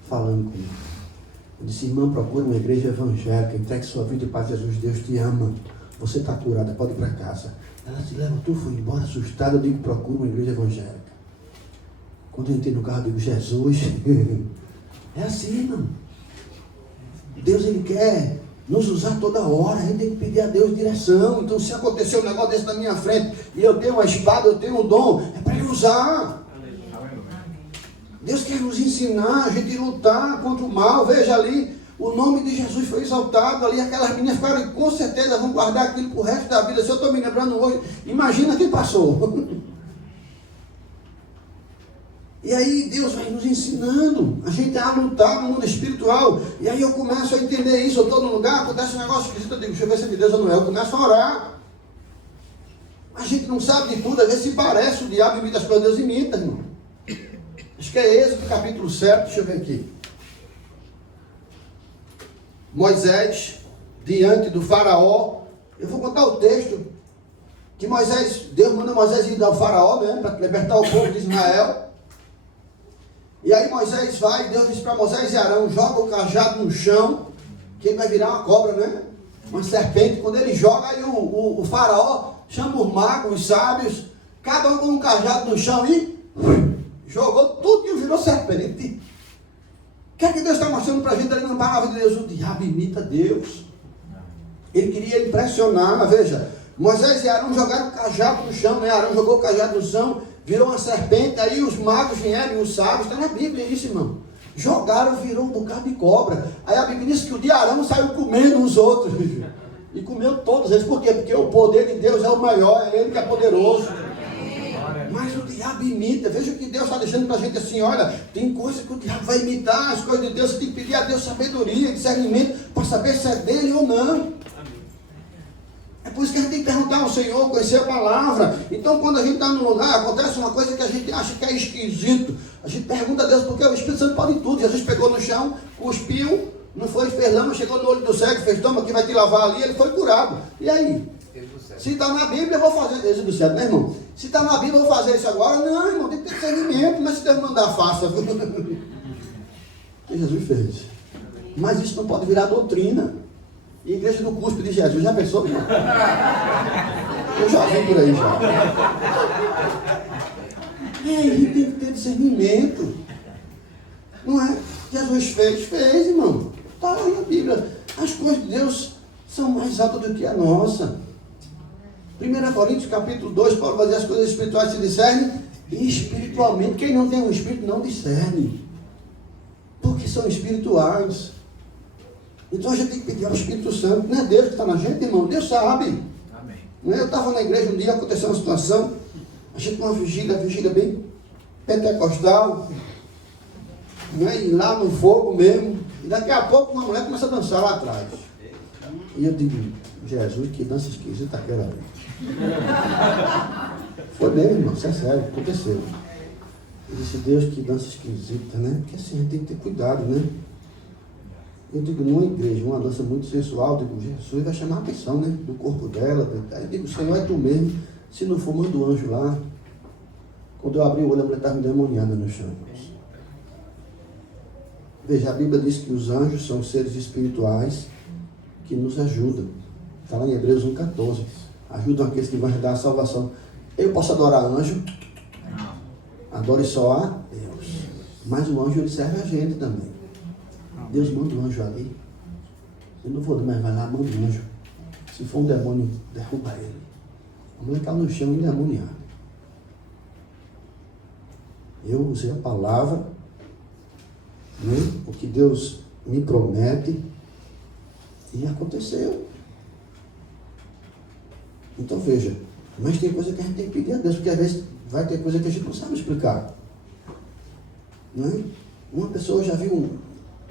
falando comigo. Eu disse, irmã, procura uma igreja evangélica, entregue sua vida para Jesus, Deus te ama. Você está curada, pode ir para casa. Ela se levantou, foi embora assustada. Eu digo, procura uma igreja evangélica. Quando eu entrei no carro, eu digo, Jesus, é assim, irmão. Deus, Ele quer nos usar toda hora, a gente tem que pedir a Deus direção. Então, se acontecer um negócio desse na minha frente, e eu tenho uma espada, eu tenho um dom, é para Ele usar. Deus quer nos ensinar a gente lutar contra o mal. Veja ali, o nome de Jesus foi exaltado ali, aquelas meninas ficaram, com certeza vão guardar aquilo para o resto da vida. Se eu estou me lembrando hoje, imagina quem passou. E aí Deus vai nos ensinando a gente a lutar no mundo espiritual. E aí eu começo a entender isso. Eu estou num lugar, acontece um negócio esquisito, eu digo, deixa eu ver se é de Deus ou não é. Eu começo a orar. A gente não sabe de tudo, às vezes se parece, o diabo imita as coisas, Deus imita, irmão. Acho que é Êxodo capítulo 7, deixa eu ver aqui. Moisés, diante do faraó. Eu vou contar o texto que Deus manda Moisés ir ao faraó, né, para libertar o povo de Israel. E aí Moisés vai, Deus diz para Moisés e Arão, joga o cajado no chão, que ele vai virar uma cobra, né? Uma serpente. Quando ele joga, aí o faraó chama os magos, os sábios, cada um com um cajado no chão e jogou tudo e virou serpente. O que é que Deus está mostrando para a gente ali na palavra de Deus? O diabo imita Deus. Ele queria impressionar, veja, Moisés e Arão jogaram o cajado no chão, né? Arão jogou o cajado no chão, virou uma serpente, aí os magos vieram, os sábios, está na Bíblia isso, irmão. Jogaram, virou um bocado de cobra. Aí a Bíblia diz que o de Arão saiu comendo os outros. E comeu todos eles. Por quê? Porque o poder de Deus é o maior, é Ele que é poderoso. Mas o diabo imita. Veja o que Deus está deixando para a gente assim, olha, tem coisa que o diabo vai imitar, as coisas de Deus, você tem que pedir a Deus sabedoria, discernimento, para saber se é dele ou não. É por isso que a gente tem que perguntar ao Senhor, conhecer a palavra. Então, quando a gente está num lugar, acontece uma coisa que a gente acha que é esquisito. A gente pergunta a Deus, porque o Espírito Santo pode tudo. Jesus pegou no chão, cuspiu, não foi, fez lama, chegou no olho do cego, fez toma que vai te lavar ali, ele foi curado. E aí? Se está na Bíblia, eu vou fazer isso do céu, né, irmão? Se está na Bíblia, eu vou fazer isso agora. Não, irmão, tem que ter discernimento, mas se Deus mandar, faça. O que Jesus fez. Mas isso não pode virar doutrina. Igreja do cuspe de Jesus, já pensou? Eu já vi por aí já. E aí, tem que ter discernimento. Não é? Jesus fez, irmão. Está lá na Bíblia. As coisas de Deus são mais altas do que a nossa. 1 Coríntios capítulo 2, Paulo vai dizer as coisas espirituais se discernem espiritualmente. Quem não tem um espírito não discerne. Porque são espirituais. Então a gente tem que pedir ao Espírito Santo. Não é Deus que está na gente, irmão. Deus sabe. Amém. Eu estava na igreja um dia, aconteceu uma situação. A gente com uma vigília bem pentecostal. E lá no fogo mesmo. E daqui a pouco uma mulher começa a dançar lá atrás. E eu digo, Jesus, que dança esquisita aquela ali. Foi mesmo, irmão. Isso é sério. Aconteceu. Eu disse, Deus, que dança esquisita, né? Porque assim, a gente tem que ter cuidado, né? Eu digo, numa igreja, uma dança muito sensual, eu digo, Jesus vai chamar a atenção, né? Do corpo dela. Aí eu digo, Senhor, é tu mesmo. Se não for, manda o anjo lá. Quando eu abri o olho, a mulher estava endemoniada no chão. Veja, a Bíblia diz que os anjos são seres espirituais que nos ajudam. Está lá em Hebreus 1,14. Ajudam aqueles que vão dar a salvação. Eu posso adorar anjo? Adore só a Deus. Mas o anjo, ele serve a gente também. Deus manda um anjo ali. Eu não vou, mas vai lá, manda um anjo. Se for um demônio, derruba ele. A mulher está no chão endemoniada. Eu usei a palavra, né? O que Deus me promete, e aconteceu. Então veja, mas tem coisa que a gente tem que pedir a Deus, porque às vezes vai ter coisa que a gente não sabe explicar. Não é? Uma pessoa já viu,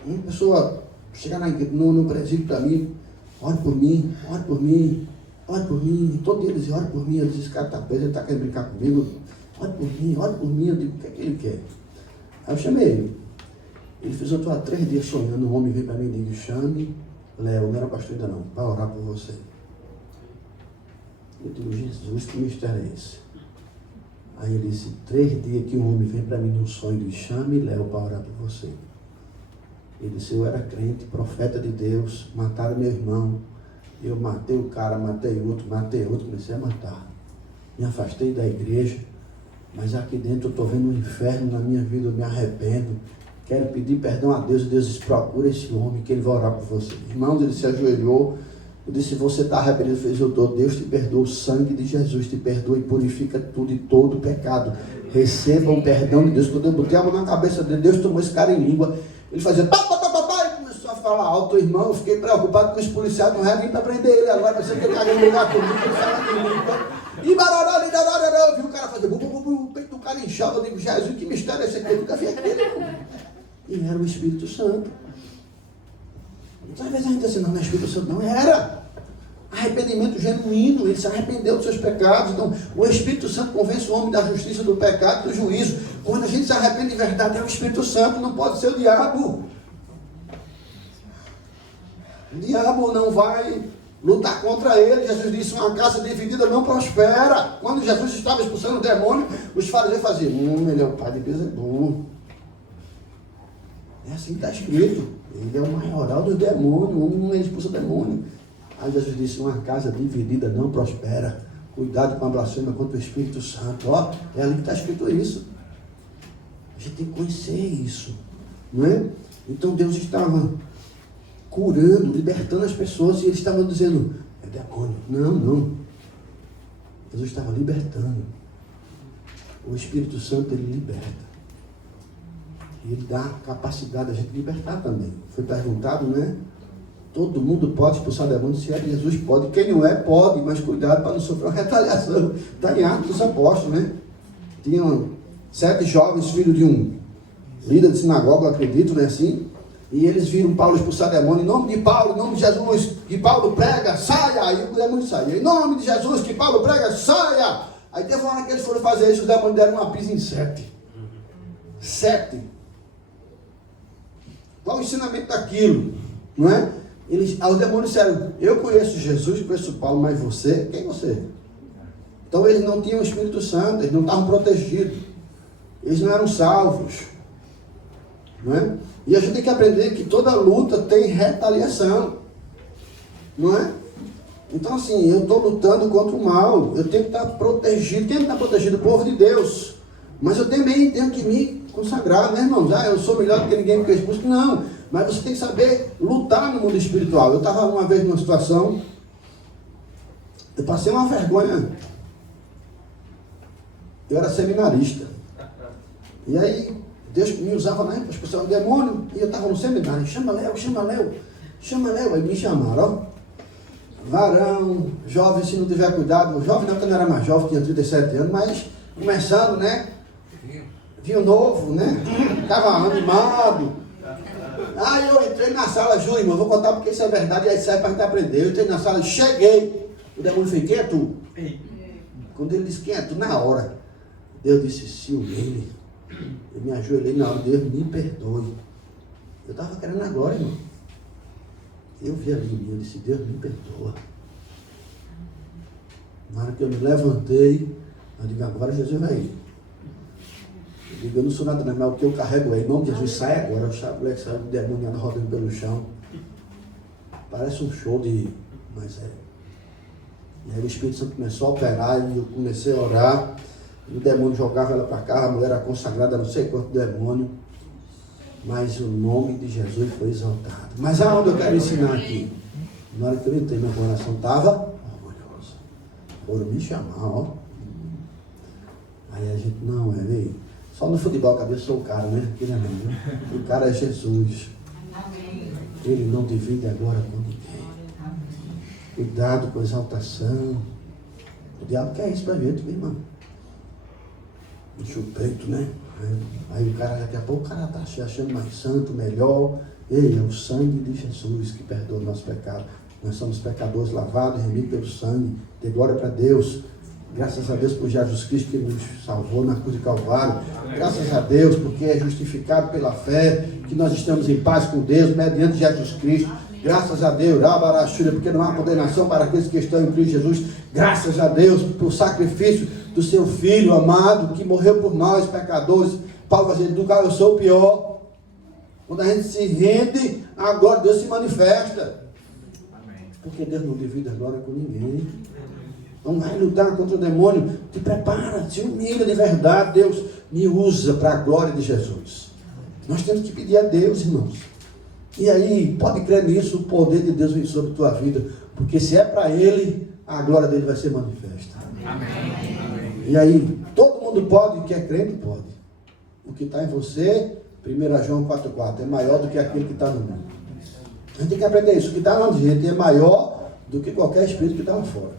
uma pessoa chegar no presídio para mim, ore por mim, ore por mim, ore por mim. Todo dia dizia, ore por mim. Eu disse, esse cara está preso, ele está querendo brincar comigo. Ore por mim, ore por mim. Eu digo, o que é que ele quer? Aí eu chamei ele. Ele fez, eu estou há 3 dias sonhando, um homem veio para mim e disse, chame Léo, não era pastor ainda não, para orar por você. Eu digo, Jesus, que mistério é esse? Aí ele disse, 3 dias que um homem vem para mim num sonho e diz, chame Léo para orar por você. Ele disse, eu era crente, profeta de Deus, mataram meu irmão. Eu matei o cara, matei outro, comecei a matar. Me afastei da igreja, mas aqui dentro eu estou vendo um inferno na minha vida, eu me arrependo. Quero pedir perdão a Deus, e Deus disse, procura esse homem que ele vai orar por você. Irmãos, ele se ajoelhou, eu disse, você está arrependido? Ele fez, eu estou, Deus te perdoa, o sangue de Jesus te perdoa e purifica tudo e todo pecado. Receba o perdão de Deus. Quando eu botei a mão na cabeça dele, Deus tomou esse cara em língua, ele fazia, e começou a falar alto, irmão, eu fiquei preocupado com os policiais, não ia vir para prender ele agora, pensei que ele ia brigar comigo, ele falava em língua. E barará, eu vi o cara fazer, o peito do cara inchava, eu digo, Jesus, que mistério é esse aqui? Eu nunca vi aquele. E era o Espírito Santo. Então, às vezes a gente diz assim, não é Espírito Santo, não, era arrependimento genuíno, ele se arrependeu dos seus pecados. Então, o Espírito Santo convence o homem da justiça, do pecado, do juízo. Quando a gente se arrepende de verdade, é o Espírito Santo, não pode ser o diabo. O diabo não vai lutar contra ele. Jesus disse, uma casa dividida não prospera. Quando Jesus estava expulsando o demônio, os fariseus faziam, ele é o pai de Beelzebul. É assim que está escrito. Ele é o maioral do demônio, ele expulsa o demônio. Aí Jesus disse, uma casa dividida não prospera. Cuidado com a blasfêmia contra o Espírito Santo. Ó, é ali que está escrito isso. A gente tem que conhecer isso, não é? Então Deus estava curando, libertando as pessoas, e eles estavam dizendo, é demônio. Não. Jesus estava libertando. O Espírito Santo, ele liberta. E ele dá a capacidade da gente libertar também. Foi perguntado, né? Todo mundo pode expulsar demônio, se é Jesus pode. Quem não é, pode, mas cuidado para não sofrer uma retaliação. Está em Atos dos Apóstolos, né? Tinham 7 jovens, filhos de um líder de sinagoga, eu acredito, né? Assim. E eles viram Paulo expulsar demônio. Em nome de Paulo, em nome de Jesus, que Paulo prega, saia. Aí o demônio saiu. Em nome de Jesus, que Paulo prega, saia. Aí teve uma hora que eles foram fazer isso, o demônio deram uma pisa em 7. 7. Qual o ensinamento daquilo? Não é? Os demônios disseram, eu conheço Jesus, conheço Paulo, mas você, quem é você? Então eles não tinham o Espírito Santo, eles não estavam protegidos, eles não eram salvos, não é? E a gente tem que aprender que toda luta tem retaliação, não é? Então assim, eu estou lutando contra o mal, eu tenho que estar protegido. Quem está protegido? O povo de Deus. Mas eu também tenho que me consagrar, né, irmãos? Eu sou melhor do que ninguém porque eu expulso. Não, mas você tem que saber lutar no mundo espiritual. Eu estava uma vez numa situação, eu passei uma vergonha. Eu era seminarista. E aí, Deus me usava, né, para expulsar o demônio, e eu estava no seminário. Chama Léo. Aí me chamaram, ó. Varão, jovem, se não tiver cuidado. Jovem não, porque eu não era mais jovem, tinha 37 anos, mas começando, né? Vinho novo, né? Estava animado. Aí eu entrei na sala, Ju, irmão, vou contar porque isso é verdade, e aí serve para a gente aprender. Eu entrei na sala, cheguei. O demônio fez, quem é tu? Quando ele disse, quem é tu? Na hora. Deus disse, Silvene. Eu me ajoelhei na hora, Deus me perdoe. Eu estava querendo a glória, irmão. Eu vi ali em mim, eu disse, Deus me perdoa. Na hora que eu me levantei, eu digo, agora Jesus vai ir. Eu digo, eu não sou nada mais, o que eu carrego é, em nome de Jesus, sai agora. O moleque saiu do demônio rodando pelo chão. Parece um show de... Mas é. E aí o Espírito Santo começou a operar e eu comecei a orar. E o demônio jogava ela para cá, a mulher era consagrada, não sei quanto demônio. Mas o nome de Jesus foi exaltado. Mas aonde eu quero ensinar aqui? Na hora que eu entrei, meu coração estava orgulhoso. Foram me chamar, ó. Aí a gente, não, veio. Só no futebol, cabeça, eu sou o cara, né? Aqui não é mesmo, né? O cara é Jesus. Ele não divide agora com ninguém. Cuidado com a exaltação. O diabo quer isso pra gente, meu irmão. Enche o peito, né? Aí o cara, daqui a pouco, o cara tá se achando mais santo, melhor. Ei, é o sangue de Jesus que perdoa o nosso pecado. Nós somos pecadores lavados, remidos pelo sangue. Dê glória para Deus. Graças a Deus por Jesus Cristo que nos salvou na cruz de Calvário. Graças a Deus porque é justificado pela fé, que nós estamos em paz com Deus, mediante Jesus Cristo. Graças a Deus, porque não há condenação para aqueles que estão em Cristo Jesus. Graças a Deus pelo sacrifício do seu Filho amado, que morreu por nós, pecadores. Paulo vai dizer, do qual eu sou o pior. Quando a gente se rende, a glória de Deus se manifesta. Porque Deus não divide a glória com ninguém. Não vai lutar contra o demônio. Te prepara, se humilha de verdade. Deus me usa para a glória de Jesus. Nós temos que pedir a Deus, irmãos. E aí, pode crer nisso, o poder de Deus vem sobre a tua vida. Porque se é para Ele, a glória dele vai ser manifesta. Amém. E aí, todo mundo pode, que é crente, pode. O que está em você, 1 João 4,4, é maior do que aquele que está no mundo. A gente tem que aprender isso. O que está na gente é maior do que qualquer espírito que está lá fora.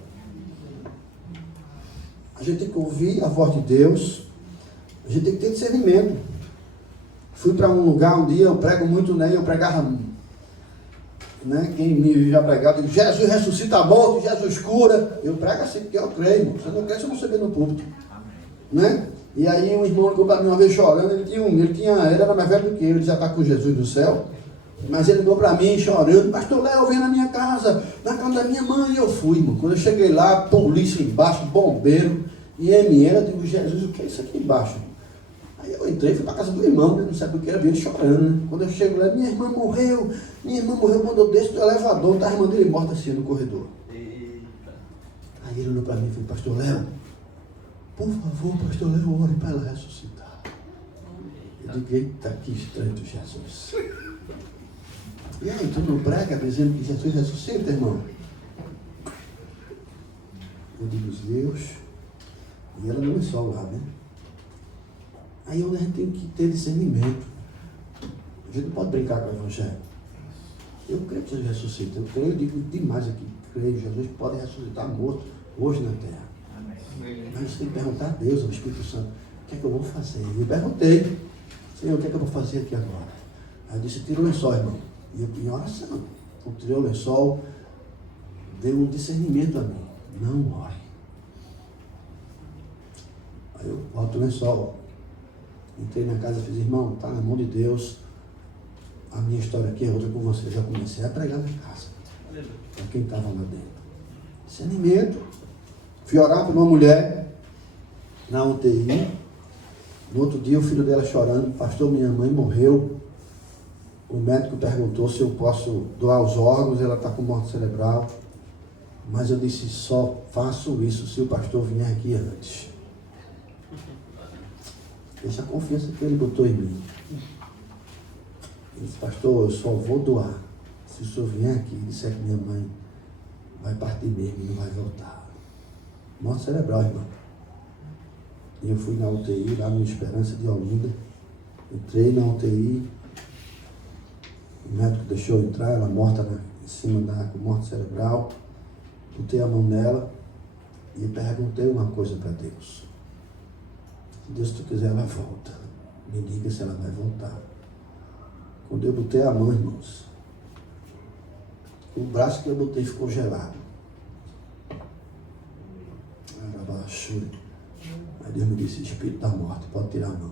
A gente tem que ouvir a voz de Deus. A gente tem que ter discernimento. Fui para um lugar um dia, eu prego muito, né? Eu pregava, né? Quem me já pregava, digo, Jesus ressuscita morto, Jesus cura. Eu prego assim porque eu creio. Você não crê, você não sabe no púlpito. Né? E aí um irmão ligou para mim uma vez chorando, ele era mais velho do que eu, ele já está com Jesus no céu. Mas ele ligou para mim chorando, pastor Léo, vem na minha casa, na casa da minha mãe. E eu fui, irmão. Quando eu cheguei lá, polícia embaixo, bombeiro, IML, eu digo, Jesus, o que é isso aqui embaixo? Aí eu entrei, fui para casa do irmão, né? Não sabia o que era, vi ele chorando, né? Quando eu chego lá, minha irmã morreu quando eu desço do elevador, tá a irmã dele morta assim no corredor. Aí ele olhou para mim e falou, pastor Léo, por favor, pastor Léo, ore para ela ressuscitar. Eu digo, eita, que estranho, Jesus. E aí, tu não prega dizendo que Jesus ressuscita, irmão? Eu digo, Deus, e ela não é só lá, né? Aí a gente tem que ter discernimento. A gente não pode brincar com o Evangelho. Eu creio que Jesus ressuscita. Eu creio, eu digo demais aqui, creio que Jesus pode ressuscitar morto hoje na terra. Amém. Mas você tem que perguntar a Deus, ao Espírito Santo, o que é que eu vou fazer? E eu perguntei, Senhor, o que é que eu vou fazer aqui agora? Aí eu disse, tira o lençol, irmão. E eu em oração. Eu tirei o lençol, deu um discernimento a mim. Não ore. Aí eu boto o lençol. Entrei na casa e fiz, irmão, está na mão de Deus. A minha história aqui é outra com você. Já comecei a pregar na casa. Para quem estava lá dentro. Discernimento. Fui orar por uma mulher na UTI. No outro dia o filho dela chorando, pastor, minha mãe morreu. O médico perguntou se eu posso doar os órgãos, ela está com morte cerebral. Mas eu disse, só faço isso se o pastor vier aqui antes. Essa confiança que ele botou em mim. Ele disse, pastor, eu só vou doar se o senhor vier aqui e disser que minha mãe vai partir mesmo e não vai voltar. Morte cerebral, irmão. E eu fui na UTI, lá no Esperança de Olinda. Entrei na UTI. O médico deixou eu entrar, ela morta em cima com morte cerebral. Botei a mão nela e perguntei uma coisa para Deus. Se Deus, se tu quiser, ela volta. Me diga se ela vai voltar. Quando eu botei a mão, irmãos, o braço que eu botei ficou gelado. Aí Deus me disse, espírito da morte, pode tirar a mão.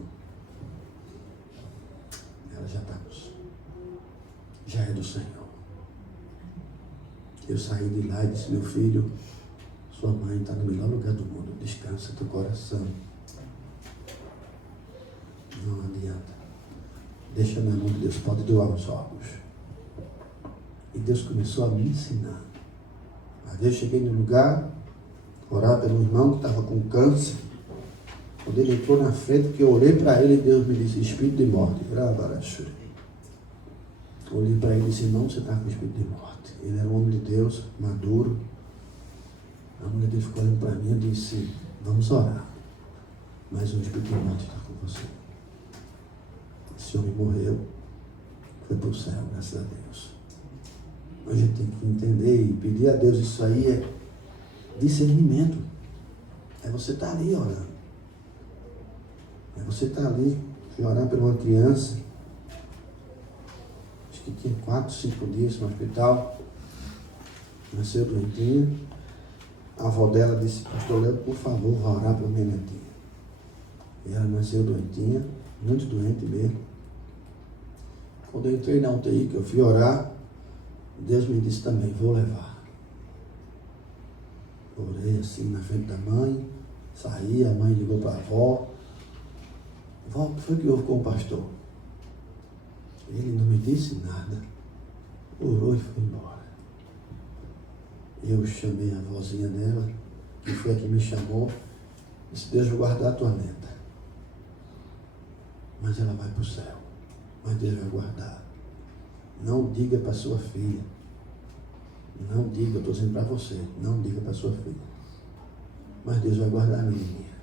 já é do Senhor. Eu saí de lá e disse, meu filho, sua mãe está no melhor lugar do mundo, descansa teu coração. Não adianta. Deixa na mão de Deus, pode doar os órgãos. E Deus começou a me ensinar. Aí eu cheguei no lugar, orar pelo irmão que estava com câncer. Quando ele entrou na frente, que eu olhei para ele, Deus me disse, espírito de morte. Olhei para ele e disse, irmão, você está com espírito de morte. Ele era um homem de Deus, maduro. A mulher dele ficou olhando para mim e disse, vamos orar. Mas o espírito de morte está com você. Esse homem morreu, foi para o céu, graças a Deus. A gente tem que entender e pedir a Deus, isso aí é discernimento. É você estar ali orando. É você estar ali, fui orar por uma criança, acho que tinha 4, 5 dias no hospital, nasceu doentinha. A avó dela disse, pastor Léo, por favor, vá orar pela minha netinha. E ela nasceu doentinha, muito doente mesmo. Quando eu entrei na UTI, que eu fui orar, Deus me disse também, vou levar. Orei assim na frente da mãe, saí, a mãe ligou para a avó. Vó, o que foi que houve com o pastor? Ele não me disse nada, orou e foi embora. Eu chamei a vozinha dela, que foi a que me chamou, disse, Deus vai guardar a tua neta. Mas ela vai para o céu. Mas Deus vai guardar. Não diga para sua filha. Não diga, eu estou dizendo para você, não diga para sua filha. Mas Deus vai guardar a menininha.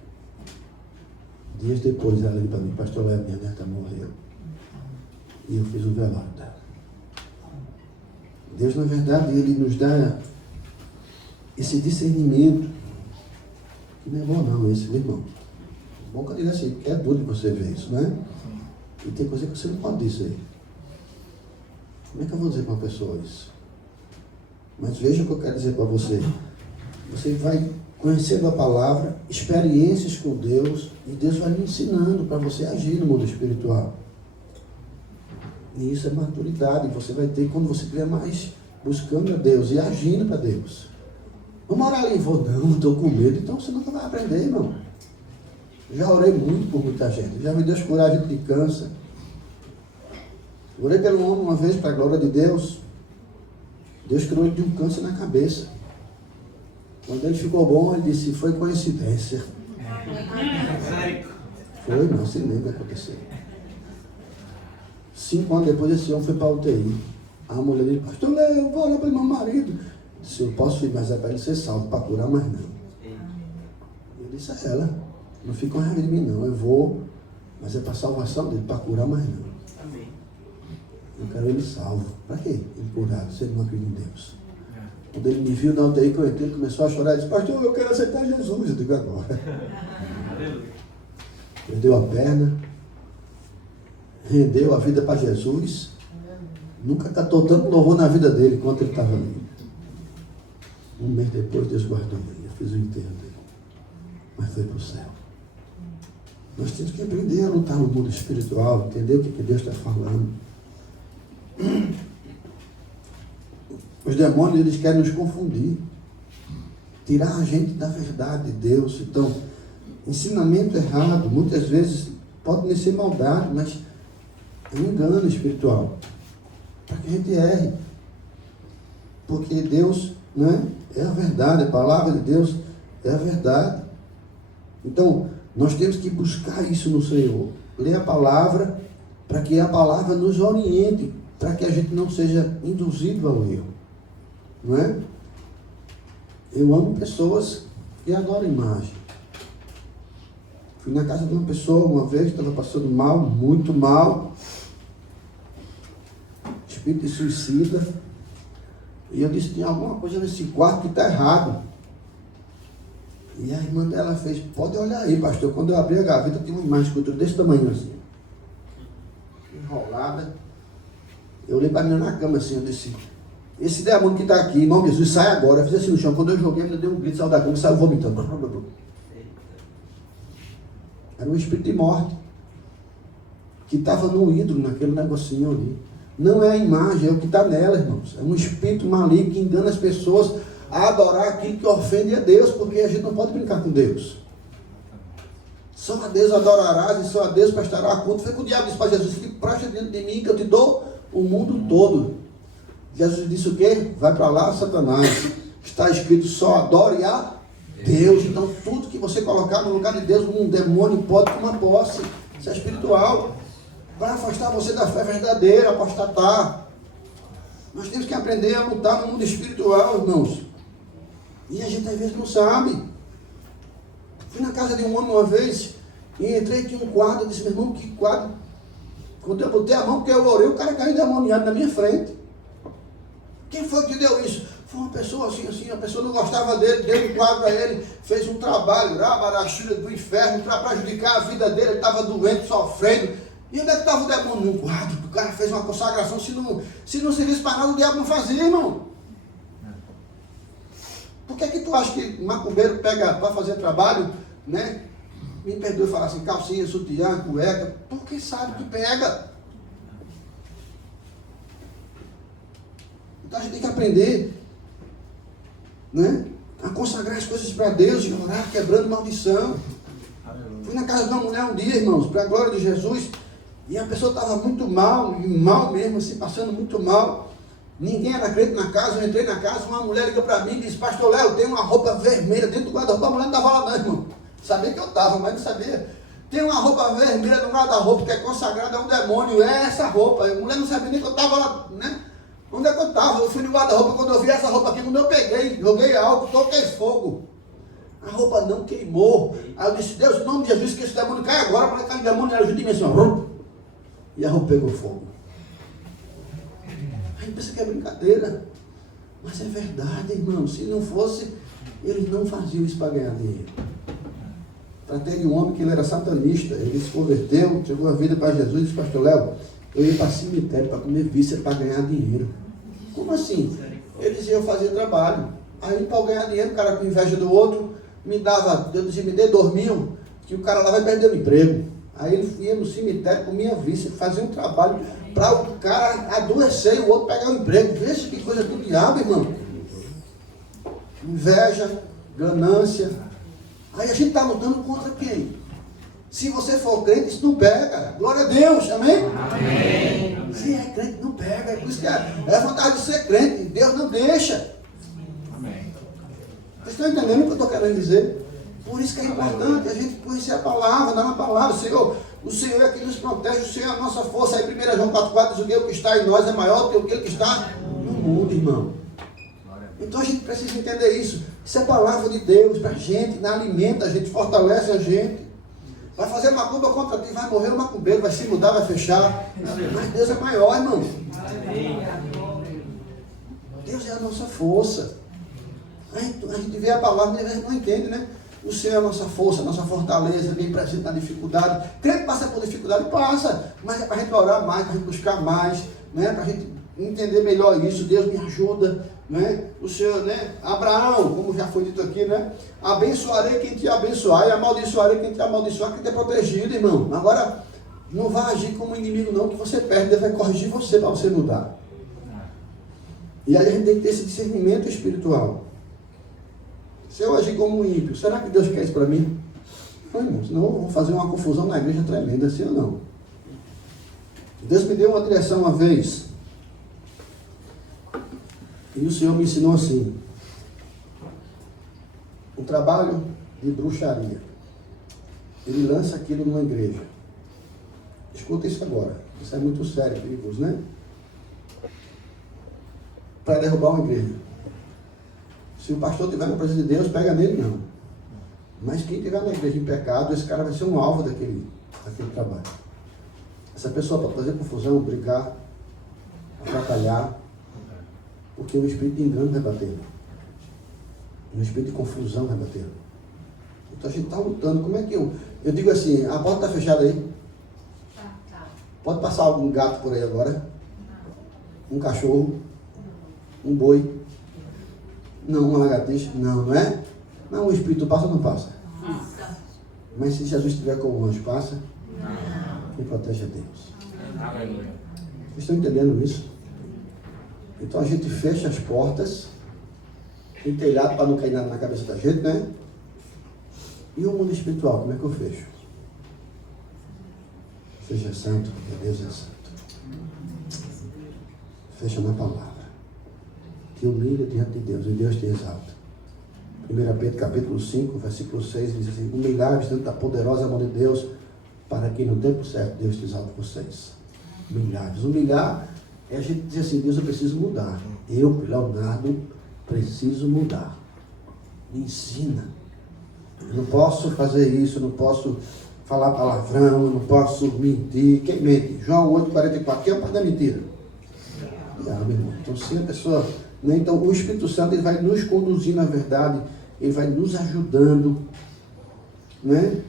Dias depois ela ligou para mim, pastor Léo, minha neta morreu. E eu fiz o velório dela. Deus, na verdade, Ele nos dá esse discernimento. Que não é bom não, esse, irmão. Bom que eu diga assim, que é duro de você ver isso, né? E tem coisa que você não pode dizer. Como é que eu vou dizer para uma pessoa isso? Mas veja o que eu quero dizer para você. Você vai conhecendo a palavra, experiências com Deus, e Deus vai lhe ensinando para você agir no mundo espiritual. E isso é maturidade, você vai ter quando você estiver mais buscando a Deus e agindo para Deus. Vamos orar ali, não estou com medo, então você nunca vai aprender, irmão. Já orei muito por muita gente, já vi Deus curar gente de câncer. Orei pelo homem uma vez, para a glória de Deus. Deus curou ele de um câncer na cabeça. Quando ele ficou bom, ele disse, foi coincidência. Foi, não se lembra o que aconteceu. 5 anos depois, esse homem foi para a UTI. A mulher disse, pastor Léo, eu vou orar para o meu marido. Eu disse, eu posso ir, mas é para ele ser salvo, para curar, mas não. Eu disse a ela, não fica com raiva de mim não, eu vou, mas é para a salvação dele, para curar, mas não. Amém. Eu quero ele salvo. Para quê? Ele curado, se ele não acredita em Deus. Quando ele me viu na UTI que eu entrei, ele começou a chorar e disse, pastor, eu quero aceitar Jesus. Eu digo, agora. Perdeu a perna, rendeu a vida para Jesus, nunca catou tanto louvor na vida dele quanto ele estava ali. Um mês depois, Deus guardou ele, eu fiz o enterro dele, mas foi para o céu. Nós temos que aprender a lutar no mundo espiritual, entender o que Deus está falando. Os demônios, eles querem nos confundir, tirar a gente da verdade de Deus. Então, ensinamento errado, muitas vezes pode nem ser maldade, mas é um engano espiritual, para que a gente erre, porque Deus, né, é a verdade, a palavra de Deus é a verdade. Então, nós temos que buscar isso no Senhor, ler a palavra, para que a palavra nos oriente, para que a gente não seja induzido ao erro, não é? Eu amo pessoas que adoram imagem. Fui na casa de uma pessoa uma vez, estava passando mal, muito mal, espírito de suicida, e eu disse, tem alguma coisa nesse quarto que está errado. E a irmã dela fez, pode olhar aí, pastor. Quando eu abri a gaveta, tinha uma imagem de escultura desse tamanho assim, enrolada. Eu olhei para mim na cama assim, eu disse, esse demônio que está aqui, em nome de Jesus, sai agora. Eu fiz assim no chão, quando eu joguei, ele deu um grito, saiu da cama e saiu vomitando. Era um espírito de morte, que estava no ídolo, naquele negocinho ali. Não é a imagem, é o que está nela, irmãos. É um espírito maligno que engana as pessoas a adorar aquilo que ofende a Deus, porque a gente não pode brincar com Deus. Só a Deus adorarás e só a Deus prestará culto. Foi que o diabo disse para Jesus: que preste diante de mim que eu te dou o mundo todo. Jesus disse o quê? Vai para lá, Satanás. Está escrito: só adore a Deus. Então tudo que você colocar no lugar de Deus, um demônio pode tomar posse. Isso é espiritual. Para afastar você da fé verdadeira, apostatar. Nós temos que aprender a lutar no mundo espiritual, irmãos. E a gente às vezes não sabe. Fui na casa de um homem uma vez e entrei, tinha um quadro. Eu disse: meu irmão, que quadro? Quando eu botei a mão, porque eu orei, o cara caiu endemoniado na minha frente. Quem foi que deu isso? Foi uma pessoa assim, a pessoa não gostava dele, deu um quadro a ele, fez um trabalho, rabarachura do inferno, para prejudicar a vida dele. Ele estava doente, sofrendo. E onde é que estava o demônio? Num quadro. O cara fez uma consagração. Se não servisse para nada, o diabo não fazia, irmão. Por que tu acha que macumbeiro pega para fazer trabalho, né? Me perdoe falar assim, calcinha, sutiã, cueca, porque sabe que pega. Então a gente tem que aprender, né, a consagrar as coisas para Deus e orar quebrando maldição. Fui na casa de uma mulher um dia, irmãos, para a glória de Jesus, e a pessoa estava muito mal mesmo, assim, passando muito mal. Ninguém era crente na casa. Eu entrei na casa, uma mulher ligou para mim e disse: pastor Léo, eu tenho uma roupa vermelha dentro do guarda-roupa. A mulher não estava lá não, irmão. Sabia que eu estava, mas não sabia. Tem uma roupa vermelha no guarda-roupa que é consagrada a um demônio. É essa roupa. A mulher não sabia nem que eu estava lá, né? Onde é que eu estava? Eu fui no guarda-roupa, quando eu vi essa roupa aqui, quando eu peguei, joguei álcool, toquei fogo. A roupa não queimou. Aí eu disse: Deus, em nome de Jesus, que esse demônio cai agora, para que o demônio era junto de mim assim, ó. E a roupa pegou fogo. Aí pensa que é brincadeira. Mas é verdade, irmão. Se não fosse, eles não faziam isso para ganhar dinheiro. Tratei de um homem que ele era satanista. Ele se converteu, entregou a vida para Jesus e disse: pastor Léo, eu ia para o cemitério para comer víscera para ganhar dinheiro. Como assim? Ele dizia: eu fazia trabalho. Aí para eu ganhar dinheiro, o cara com inveja do outro, me dava, eu dizia: me dê 2.000, que o cara lá vai perder o emprego. Aí ele ia no cemitério, comia víscera, fazia um trabalho para o cara adoecer e o outro pegar o emprego. Veja que coisa do diabo, irmão. Inveja, ganância. Aí a gente está lutando contra quem? Se você for crente, isso não pega. Glória a Deus, amém? Amém. Se é crente, não pega. É por isso que é vontade de ser crente. Deus não deixa. Amém. Vocês estão entendendo o que eu estou querendo dizer? Por isso que é importante a gente conhecer a palavra, dar uma palavra. O Senhor é que nos protege, o Senhor é a nossa força. Aí 1 João 4,4 diz: o que está em nós é maior do que o que está no mundo, irmão. Então a gente precisa entender isso. Isso é palavra de Deus para a gente, alimenta a gente, fortalece a gente. Vai fazer macumba contra ti, vai morrer o macumbeiro, vai se mudar, vai fechar. Mas Deus é maior, irmão. Deus é a nossa força. A gente vê a palavra e a gente não entende, né? O Senhor é a nossa força, a nossa fortaleza, bem presente na dificuldade. Crente passa por dificuldade, passa, mas é para a gente orar mais, para a gente buscar mais, né? Para a gente entender melhor isso. Deus me ajuda, né? O Senhor, né? Abraão, como já foi dito aqui, né? Abençoarei quem te abençoar e amaldiçoarei quem te amaldiçoar, quem te é protegido, irmão. Agora, não vá agir como inimigo não, que você perde. Deus vai corrigir você para você mudar. E aí a gente tem que ter esse discernimento espiritual. Se eu agir como um ímpio, será que Deus quer isso para mim? Não, irmão, senão eu vou fazer uma confusão na igreja tremenda, assim ou não. Deus me deu uma direção uma vez. E o Senhor me ensinou assim: o trabalho de bruxaria. Ele lança aquilo numa igreja. Escuta isso agora. Isso é muito sério, perigoso, né? Para derrubar uma igreja. Se o pastor estiver na presença de Deus, pega nele, não. Mas quem estiver na igreja em pecado, esse cara vai ser um alvo daquele trabalho. Essa pessoa pode fazer confusão, brigar, atrapalhar, porque o espírito de engano vai bater. O espírito de confusão vai bater. Então a gente está lutando. Como é que eu digo assim: a porta está fechada aí? Tá. Pode passar algum gato por aí agora? Um cachorro? Um boi? Não, uma lagartixa? Não, não é? Não, o espírito passa ou não passa? Passa. Mas se Jesus estiver com o anjo, passa? Quem protege é Deus. Aleluia. Vocês estão entendendo isso? Então a gente fecha as portas, tem telhado para não cair nada na cabeça da gente, né? E o mundo espiritual, como é que eu fecho? Seja santo, porque Deus é santo. Fecha na palavra. Te humilha diante de Deus e Deus te exalta. 1 Pedro capítulo 5, versículo 6 diz assim: humilhai-vos diante da poderosa mão de Deus, para que no tempo certo Deus te exalte vocês. Humilhai-vos. Humilhar é a gente dizer assim: Deus, eu preciso mudar. Eu, Leonardo, preciso mudar. Me ensina. Eu não posso fazer isso, eu não posso falar palavrão, eu não posso mentir. Quem mente? João 8,44. Quem é o pai da mentira? Meu irmão. Então, se a pessoa... Né? Então, o Espírito Santo ele vai nos conduzir na verdade, ele vai nos ajudando, né?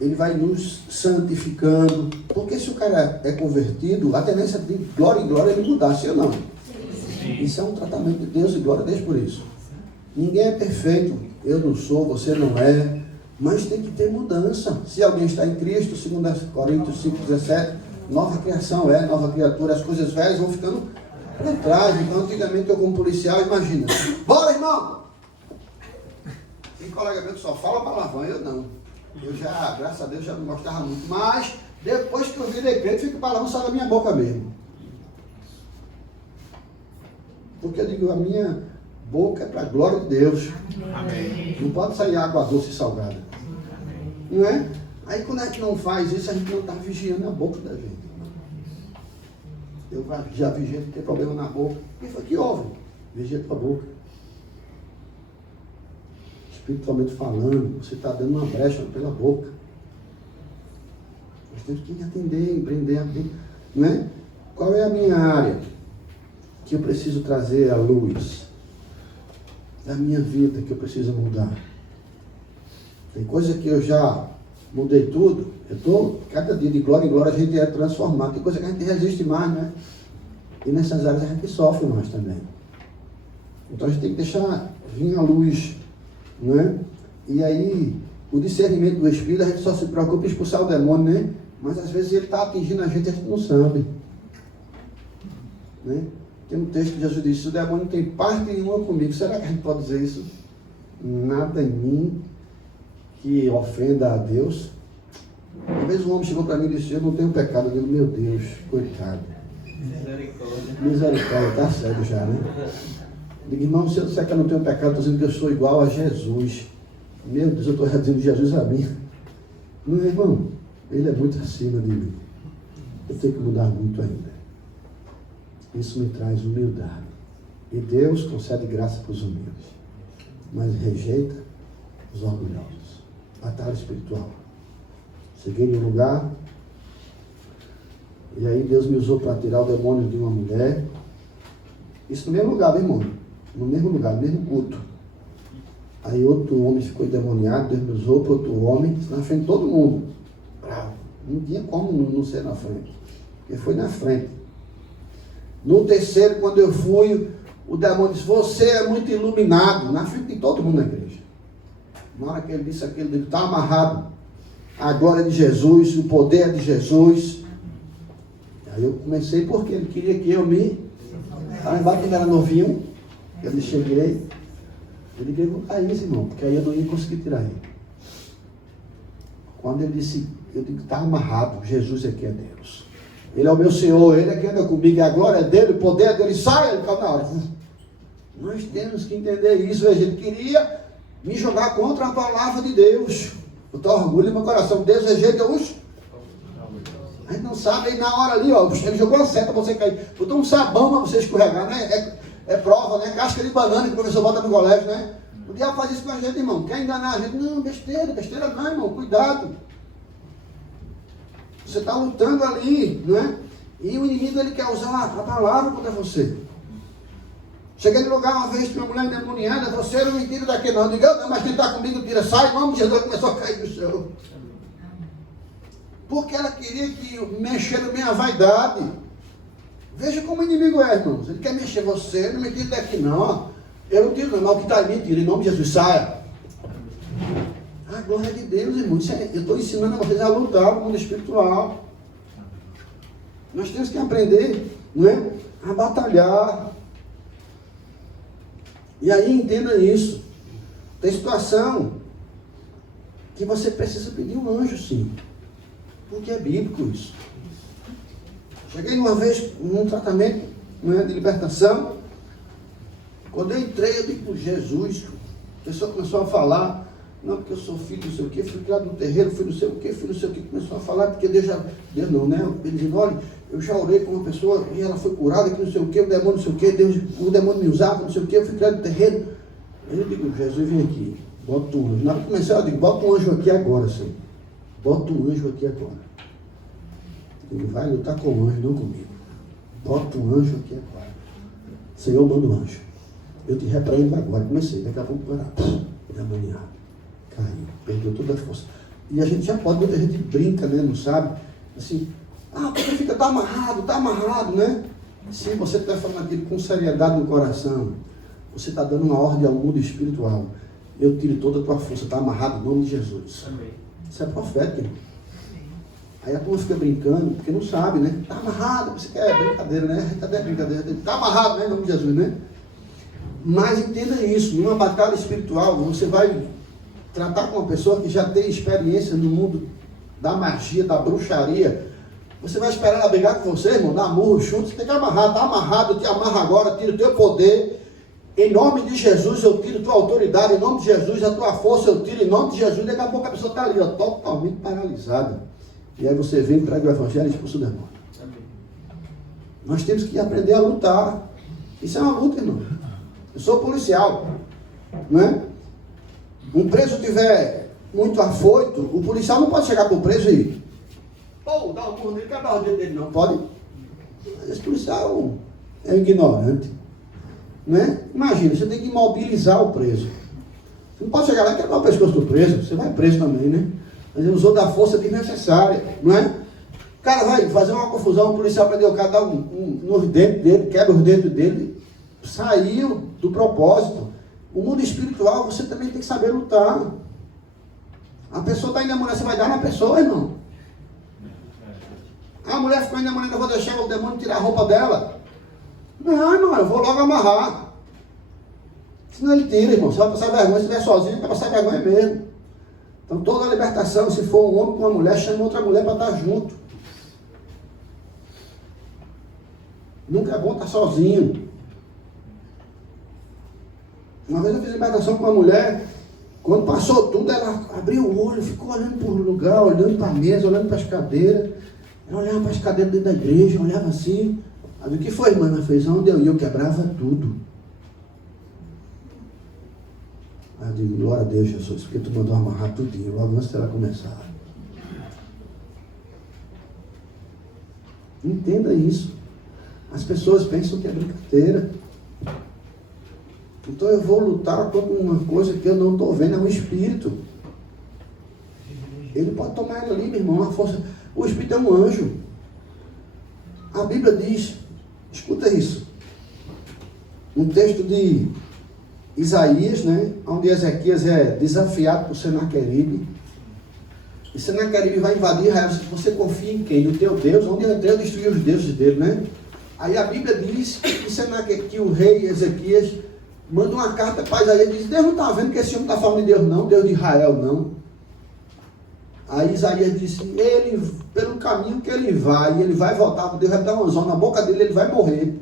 Ele vai nos santificando. Porque se o cara é convertido, a tendência de glória em glória é ele mudar, sim ou não? Sim. Isso é um tratamento de Deus e glória a Deus por isso. Ninguém é perfeito. Eu não sou, você não é. Mas tem que ter mudança. Se alguém está em Cristo, 2 Coríntios 5,17, nova criação é, nova criatura. As coisas velhas vão ficando para trás. Então, antigamente eu como policial, imagina. Bora, irmão! Tem colega meu que só fala palavrão, eu não. Eu já, graças a Deus, já não gostava muito. Mas, depois que eu virei crente, fica palavrão só da minha boca mesmo. Porque eu digo, a minha boca é para a glória de Deus. Amém. Não pode sair água doce e salgada. Amém. Não é? Aí quando a gente não faz isso, a gente não está vigiando a boca da gente. Eu já vi gente que tem problema na boca. E foi que houve? Vigia a tua boca. Espiritualmente falando, você está dando uma brecha pela boca. Nós temos que atender, empreender, não é? Qual é a minha área que eu preciso trazer à luz da minha vida, que eu preciso mudar? Tem coisa que eu já mudei tudo. Eu estou, cada dia de glória em glória a gente é transformado. Tem coisa que a gente resiste mais, né? E nessas áreas a gente sofre mais também. Então a gente tem que deixar vir a luz, não é? E aí, o discernimento do Espírito, a gente só se preocupa em expulsar o demônio, né? Mas às vezes ele está atingindo a gente não sabe. Né? Tem um texto que Jesus disse: o demônio não tem parte nenhuma comigo. Será que a gente pode dizer isso? Nada em mim que ofenda a Deus. Uma vez um homem chegou para mim e disse: eu não tenho pecado. Eu digo: meu Deus, coitado. Misericórdia, está cego já, né? Eu digo: irmão, se eu disser que eu não tenho pecado, estou dizendo que eu sou igual a Jesus. Meu Deus, eu estou dizendo Jesus a mim. Não, irmão, ele é muito acima de mim. Eu tenho que mudar muito ainda. Isso me traz humildade. E Deus concede graça para os humildes, mas rejeita os orgulhosos. Batalha espiritual. Cheguei em um lugar, e aí Deus me usou para tirar o demônio de uma mulher. Isso no mesmo lugar, meu irmão. No mesmo lugar, no mesmo culto. Aí outro homem ficou endemoniado, Deus me usou para outro homem, na frente de todo mundo. Bravo. Não tinha como não ser na frente. Porque foi na frente. No terceiro, quando eu fui, o demônio disse: você é muito iluminado. Na frente de todo mundo na igreja. Na hora que ele disse aquilo, ele está amarrado. A glória de Jesus, o poder de Jesus. Aí eu comecei porque ele queria que eu me... Lá embaixo, ele era novinho. Eu cheguei. Ele disse: vou cair, irmão, porque aí eu não ia conseguir tirar ele. Quando ele disse, eu digo: está amarrado, Jesus é que é Deus. Ele é o meu Senhor, ele é quem anda comigo, a glória é dele, o poder é dele, sai, ele caiu na hora. Nós temos que entender isso, veja, ele queria me jogar contra a palavra de Deus. Botar orgulho no meu coração, Deus rejeita os... A gente não sabe, aí na hora ali, ó, ele jogou a seta para você cair, botou um sabão para você escorregar, né? É prova, né? Casca de banana que o professor bota no colégio, né? O diabo faz isso com a gente, irmão. Quer enganar a gente? Não, besteira não, irmão. Cuidado. Você está lutando ali, não é? E o inimigo, ele quer usar a palavra contra você. Cheguei no lugar uma vez com uma mulher endemoniada: você não me tira daqui não. Eu digo: não, mas quem está comigo tira. Sai, irmão. Jesus começou a cair do céu. Porque ela queria que mexer na minha vaidade. Veja como o inimigo é, irmãos. Ele quer mexer você, não me tira daqui não. Eu não tiro não, mas o que está em mim tira. Em nome de Jesus, saia. A glória de Deus, irmãos. Eu estou ensinando a vocês a lutar no mundo espiritual. Nós temos que aprender, não é? A batalhar. E aí entenda isso. Tem situação que você precisa pedir um anjo, sim. Porque é bíblico isso. Cheguei uma vez num tratamento, não é, de libertação. Quando eu entrei, eu digo, Jesus, a pessoa começou a falar, não, porque eu sou filho, não sei o quê, fui criado no terreiro, fui não sei o quê, começou a falar, porque Deus não, né? Ele dizendo, olha, eu já orei com uma pessoa e ela foi curada, que não sei o quê, o demônio não sei o quê, o demônio me usava, não sei o quê, eu fui criado no terreiro. Aí eu digo, Jesus, vem aqui, bota um anjo. Na hora que começar, eu digo, bota um anjo aqui agora, Senhor. Bota um anjo aqui agora. Ele vai lutar com o anjo, não comigo. Bota um anjo aqui agora. Senhor, manda um anjo. Eu te repreendo agora. Comecei, daqui a pouco era demoniado. Caiu, perdeu toda a força. E a gente já pode, muita gente brinca, né? Não sabe? Assim, porque fica, tá amarrado, né? Se você está falando aquilo com seriedade no coração, você está dando uma ordem ao mundo espiritual. Eu tiro toda a tua força, está amarrado no nome de Jesus. Amém. Isso é profético, irmão. Aí a turma fica brincando, porque não sabe, né? Está amarrado, você quer brincadeira, né? Cadê a brincadeira? Está amarrado, né? Em nome de Jesus, né? Mas entenda isso, numa batalha espiritual, você vai tratar com uma pessoa que já tem experiência no mundo da magia, da bruxaria. Você vai esperar ela brigar com você, irmão, dar murro, chute, você tem que amarrar, está amarrado, eu te amarro agora, tiro o teu poder. Em nome de Jesus eu tiro tua autoridade, em nome de Jesus a tua força eu tiro, em nome de Jesus. Daqui a pouco a pessoa está ali, ó, totalmente paralisada. E aí você vem, entrega o evangelho e expulsa o demônio. Nós temos que aprender a lutar. Isso é uma luta, irmão. Eu sou policial, não é? Um preso tiver muito afoito, o policial não pode chegar para o preso e dá um murro nele, quebrar o dedo dele, não pode. Esse policial é ignorante, não é? Imagina, você tem que imobilizar o preso. Você não pode chegar lá e quebrar o pescoço do preso, você vai preso também, né? Mas ele usou da força desnecessária, não é? O cara vai fazer uma confusão, o policial prendeu o cara, dá nos dedos dele, quebra os dedos dele, saiu do propósito. O mundo espiritual, você também tem que saber lutar. A pessoa está endemoniada, você vai dar na pessoa, irmão. A mulher ficou endemoniada, eu vou deixar o demônio tirar a roupa dela. Não, irmão, eu vou logo amarrar. Senão ele tira, irmão. Você vai passar vergonha, se estiver sozinho, vai passar vergonha mesmo. Então toda a libertação, se for um homem com uma mulher, chama outra mulher para estar junto. Nunca é bom estar sozinho. Uma vez eu fiz libertação com uma mulher, quando passou tudo, ela abriu o olho, ficou olhando para o lugar, olhando para a mesa, olhando para as cadeiras. Ela olhava para as cadeiras dentro da igreja, olhava assim. Aí, o que foi, irmã? Ela fez, onde eu ia, eu quebrava tudo. Aí eu digo, glória a Deus, Jesus, porque tu mandou amarrar tudinho, logo antes dela começar. Entenda isso. As pessoas pensam que é brincadeira. Então eu vou lutar contra uma coisa que eu não estou vendo, é um espírito. Ele pode tomar ele ali, meu irmão, uma força. O espírito é um anjo. A Bíblia diz, escuta isso, um texto de Isaías, né, onde Ezequias é desafiado por Senaqueribe. E Senaqueribe vai invadir Israel. Você confia em quem? No teu Deus? Onde eu entrei, eu destruí os deuses dele, né? Aí a Bíblia diz que o rei Ezequias manda uma carta para Isaías e diz, Deus não está vendo que esse homem está falando de Deus não, Deus de Israel não. Aí Isaías disse, ele, pelo caminho que ele vai voltar, Deus vai dar uma zona na boca dele, ele vai morrer.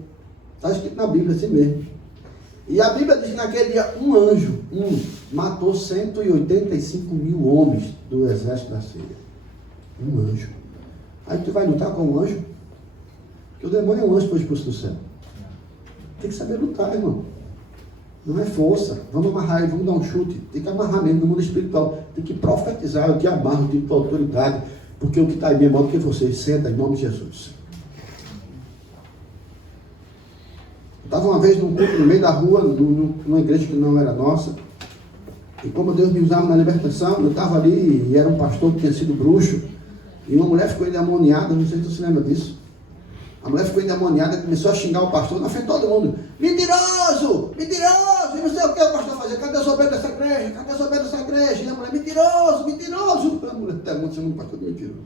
Está escrito na Bíblia assim mesmo. E a Bíblia diz que naquele dia um anjo, matou 185 mil homens do exército da Síria. Um anjo. Aí tu vai lutar com um anjo? Porque o demônio é um anjo que foi expulso do céu. Tem que saber lutar, irmão. Não é força. Vamos amarrar ele, vamos dar um chute. Tem que amarrar mesmo no mundo espiritual. Tem que profetizar. Eu te amarro, eu te dou autoridade. Porque o que está aí bem é maior do que você. Senta em nome de Jesus. Eu estava uma vez num culto no meio da rua, numa igreja que não era nossa. E como Deus me usava na libertação, eu estava ali e era um pastor que tinha sido bruxo. E uma mulher ficou endemoniada, não sei se você lembra disso. A mulher ficou endemoniada e começou a xingar o pastor na frente de todo mundo. Mentiroso! Mentiroso! E não sei o que o pastor fazia. Cadê o soberano dessa igreja? Cadê o soberano dessa igreja? E a mulher, mentiroso! Mentiroso! A mulher até muito chamando o pastor de mentiroso.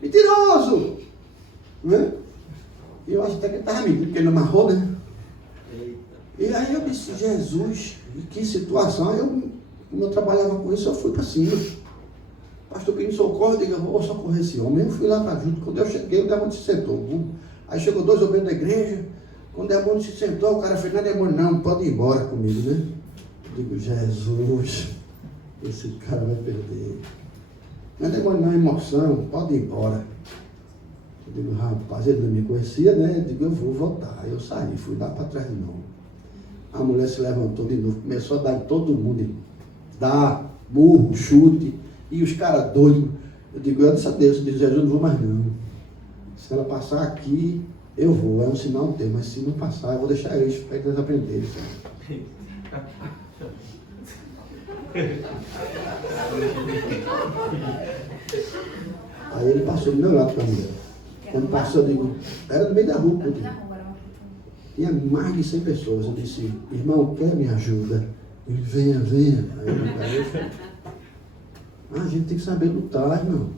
Mentiroso! Não é? E eu acho até que ele estava mentindo, porque ele amarrou, né? E aí eu disse, Jesus, que situação. Aí como eu trabalhava com isso, eu fui para cima. Pastor pedindo socorro, eu digo, eu vou socorrer esse homem. Eu fui lá para junto. Quando eu cheguei, o demônio se sentou. Aí chegou 2 obreiros da igreja. Quando o demônio se sentou, o cara fez, não é demônio não, pode ir embora comigo, né? Eu digo, Jesus, esse cara vai perder. Não é demônio não, é emoção, pode ir embora. Eu digo, rapaz, ele não me conhecia, né? Eu digo, eu vou voltar. Aí eu saí, fui lá para trás de novo. A mulher se levantou de novo, começou a dar em todo mundo. Dar, murro, chute. E os caras doidos. Eu digo, eu disse a Deus, eu disse, Jesus, não vou mais não. Se ela passar aqui, eu vou. É um sinal teu, mas se não passar, eu vou deixar eles para eles aprenderem. Aí ele passou do meu lado com a mulher. Quando passou, eu digo, era no meio da rua. Eu digo, tinha mais de 100 pessoas. Eu disse, irmão, quer me ajuda? Ele, venha, venha. Aí eu falei, a gente tem que saber lutar, irmão.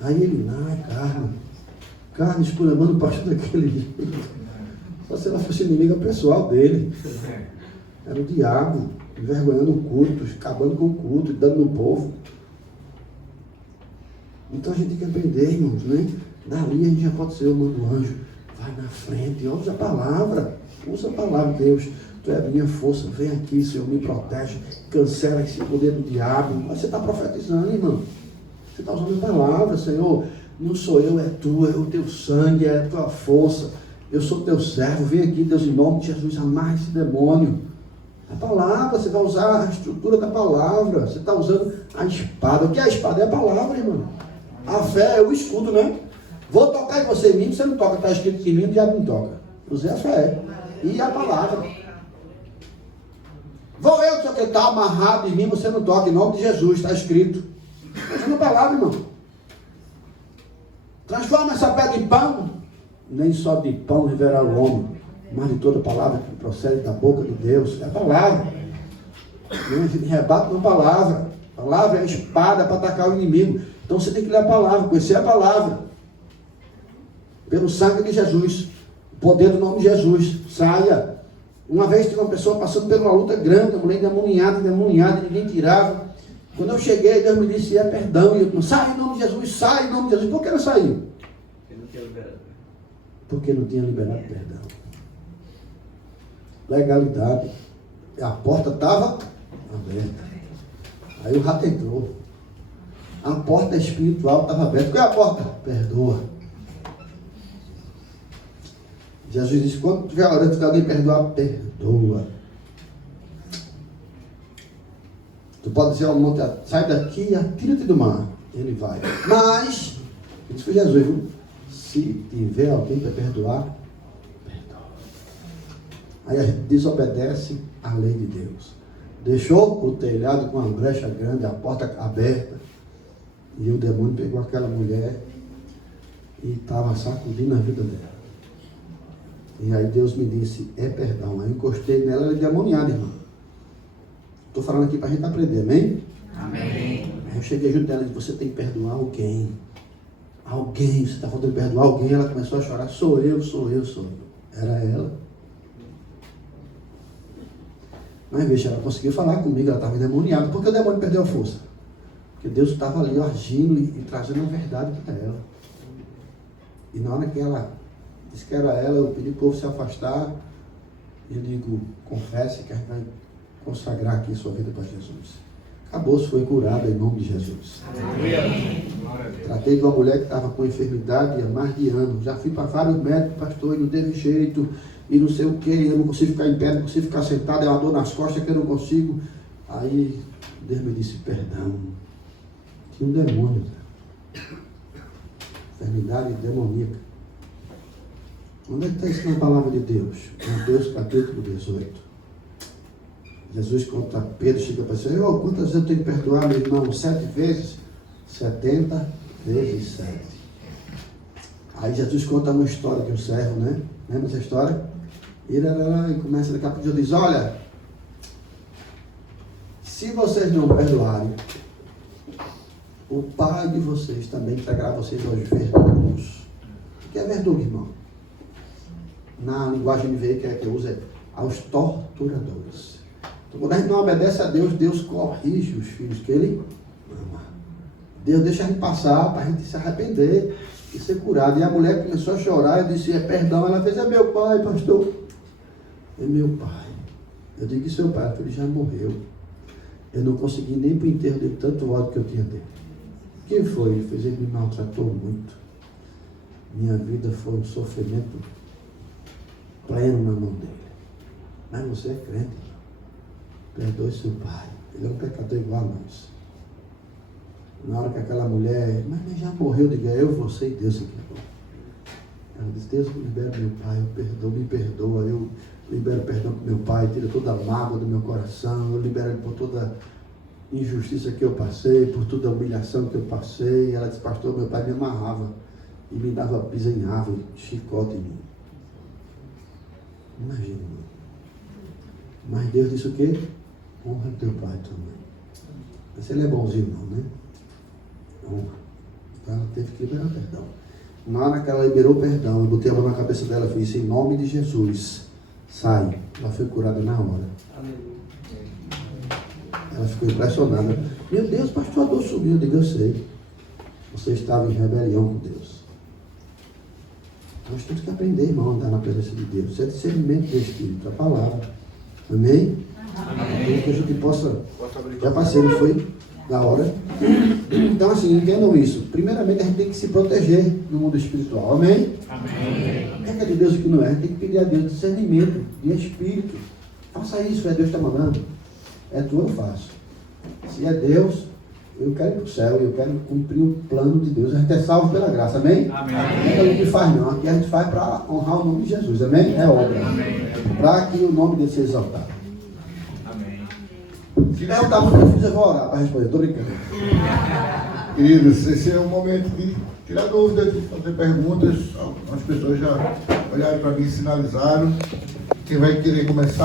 Aí ele, não, é carne. Carne esculhambando o pastor daquele jeito. Só se ela fosse inimiga pessoal dele. Era o diabo, envergonhando o culto, acabando com o culto, dando no povo. Então a gente tem que aprender, irmãos, né? Dali a gente já pode ser o mano do anjo. Vai na frente, usa a palavra. Usa a palavra, Deus. Tu é a minha força, vem aqui, Senhor, me protege, cancela esse poder do diabo. Mas você está profetizando, irmão. Você está usando a palavra, Senhor. Não sou eu, é tu, é o teu sangue, é a tua força. Eu sou teu servo, vem aqui, Deus, em nome de Jesus, amarra esse demônio. A palavra, você vai usar a estrutura da palavra. Você está usando a espada. O que é a espada? É a palavra, irmão. A fé é o escudo, né? Vou tocar em você, em mim, você não toca. Está escrito em mim, o diabo não toca. Usei a fé. E a palavra. Vou eu, que está amarrado em mim, você não toca, em nome de Jesus, está escrito. Usando a palavra, irmão. Transforma essa pedra em pão. Nem só de pão viverá o homem, mas de toda palavra que procede da boca de Deus. É a palavra. A gente rebate com a palavra. A palavra é a espada para atacar o inimigo. Então você tem que ler a palavra, conhecer a palavra. Pelo sangue de Jesus. O poder do nome de Jesus. Saia. Uma vez tinha uma pessoa passando por uma luta grande, a mulher endemoniada, ninguém tirava. Quando eu cheguei, Deus me disse, é perdão. E eu disse, sai em nome de Jesus, sai em nome de Jesus. Por que ela saiu? Porque não tinha liberado. Porque não tinha liberado perdão. Legalidade. A porta estava aberta. Aí o rato entrou. A porta espiritual estava aberta. Qual é a porta? Perdoa. Jesus disse, quando tiver orando, se alguém perdoar, perdoa. Tu pode dizer ao monte, sai daqui e atira-te do mar. Ele vai. Mas, isso foi Jesus, viu? Se tiver alguém para perdoar, perdoa. Aí a gente desobedece à lei de Deus. Deixou o telhado com uma brecha grande, a porta aberta. E o demônio pegou aquela mulher e estava sacudindo a vida dela. E aí Deus me disse, é perdão. Aí eu encostei nela, ela é demoniada, irmão. Estou falando aqui para a gente aprender, amém? Amém. Aí eu cheguei junto dela e disse, você tem que perdoar alguém. Alguém, você está falando de perdoar alguém. Ela começou a chorar, sou eu. Era ela. Mas veja, ela conseguiu falar comigo, ela estava endemoniada. Por que o demônio perdeu a força? Porque Deus estava ali agindo e trazendo a verdade para ela. E na hora que ela disse que era ela, eu pedi para o povo se afastar. E eu digo, confesse que a gente vai consagrar aqui sua vida para Jesus. Acabou-se, foi curada em nome de Jesus. Amém. Tratei de uma mulher que estava com enfermidade há mais de anos. Já fui para vários médicos, pastor, e não teve jeito, e não sei o que, eu não consigo ficar em pé, não consigo ficar sentado, é uma dor nas costas que eu não consigo. Aí Deus me disse, perdão. Tinha um demônio. Enfermidade demoníaca. Onde é que está isso na palavra de Deus? Mateus capítulo 18. Jesus conta a Pedro, chega para dizer, quantas vezes eu tenho que perdoar meu irmão? 7 vezes? 70 vezes 7. Aí Jesus conta uma história de um servo, né? Lembra essa história? E começa daqui a pouco, diz, olha, se vocês não perdoarem, o Pai de vocês também entregará vocês aos vergonhos. que é verdugo, irmão? Na linguagem NVI que eu uso é aos torturadores. Então, quando a gente não obedece a Deus, Deus corrige os filhos que Ele ama. Deus deixa a gente passar para a gente se arrepender e ser curado. E a mulher começou a chorar, eu disse, perdão. Ela fez, é meu pai, pastor. É meu pai. Eu digo, seu pai, ele já morreu. Eu não consegui nem para o enterro dele, tanto ódio que eu tinha dele. Quem foi? Ele fez, ele me maltratou muito. Minha vida foi um sofrimento pleno na mão dele. Mas você é crente. Perdoe seu pai. Ele é um pecador igual a nós. Na hora que aquela mulher, mas já morreu, diga, eu, você e Deus aqui. Ela disse, Deus me libera meu pai, me perdoa, eu libero perdão para meu pai, tira toda a mágoa do meu coração, eu libero ele por toda injustiça que eu passei, por toda a humilhação que eu passei. Ela disse, pastor, meu pai me amarrava e me dava pisa em árvore, chicote em mim. Imagina. Mas Deus disse o quê? Honra teu pai e tua mãe. Mas ele é bonzinho não, né? Honra. Então ela teve que liberar perdão. Na hora que ela liberou perdão, eu botei a mão na cabeça dela e disse, em nome de Jesus, sai. Ela foi curada na hora. Ela ficou impressionada. Meu Deus, pastor, a dor subiu. Eu digo, eu sei. Você estava em rebelião com Deus. Nós temos que aprender, irmão, a andar na presença de Deus. Isso é discernimento do Espírito, a palavra. Amém? Amém. Que a gente possa... Já passei, não foi? Da hora. Então, assim, entendam isso. Primeiramente, a gente tem que se proteger no mundo espiritual. Amém? Amém. O que é de Deus e o que não é? A gente tem que pedir a Deus discernimento de espírito. Faça isso, Deus está mandando. É tu, eu faço. Se é Deus, eu quero ir para o céu, eu quero cumprir o plano de Deus. A gente é salvo pela graça, amém? Amém. Não é que a gente faz, não. Aqui a gente faz para honrar o nome de Jesus, amém? É obra. Para que o nome dele seja exaltado. Amém. Se perguntar muito difícil, eu vou orar para responder. Estou brincando. Queridos, esse é o momento de tirar dúvidas, de fazer perguntas. Algumas pessoas já olharam para mim e sinalizaram. Quem vai querer começar?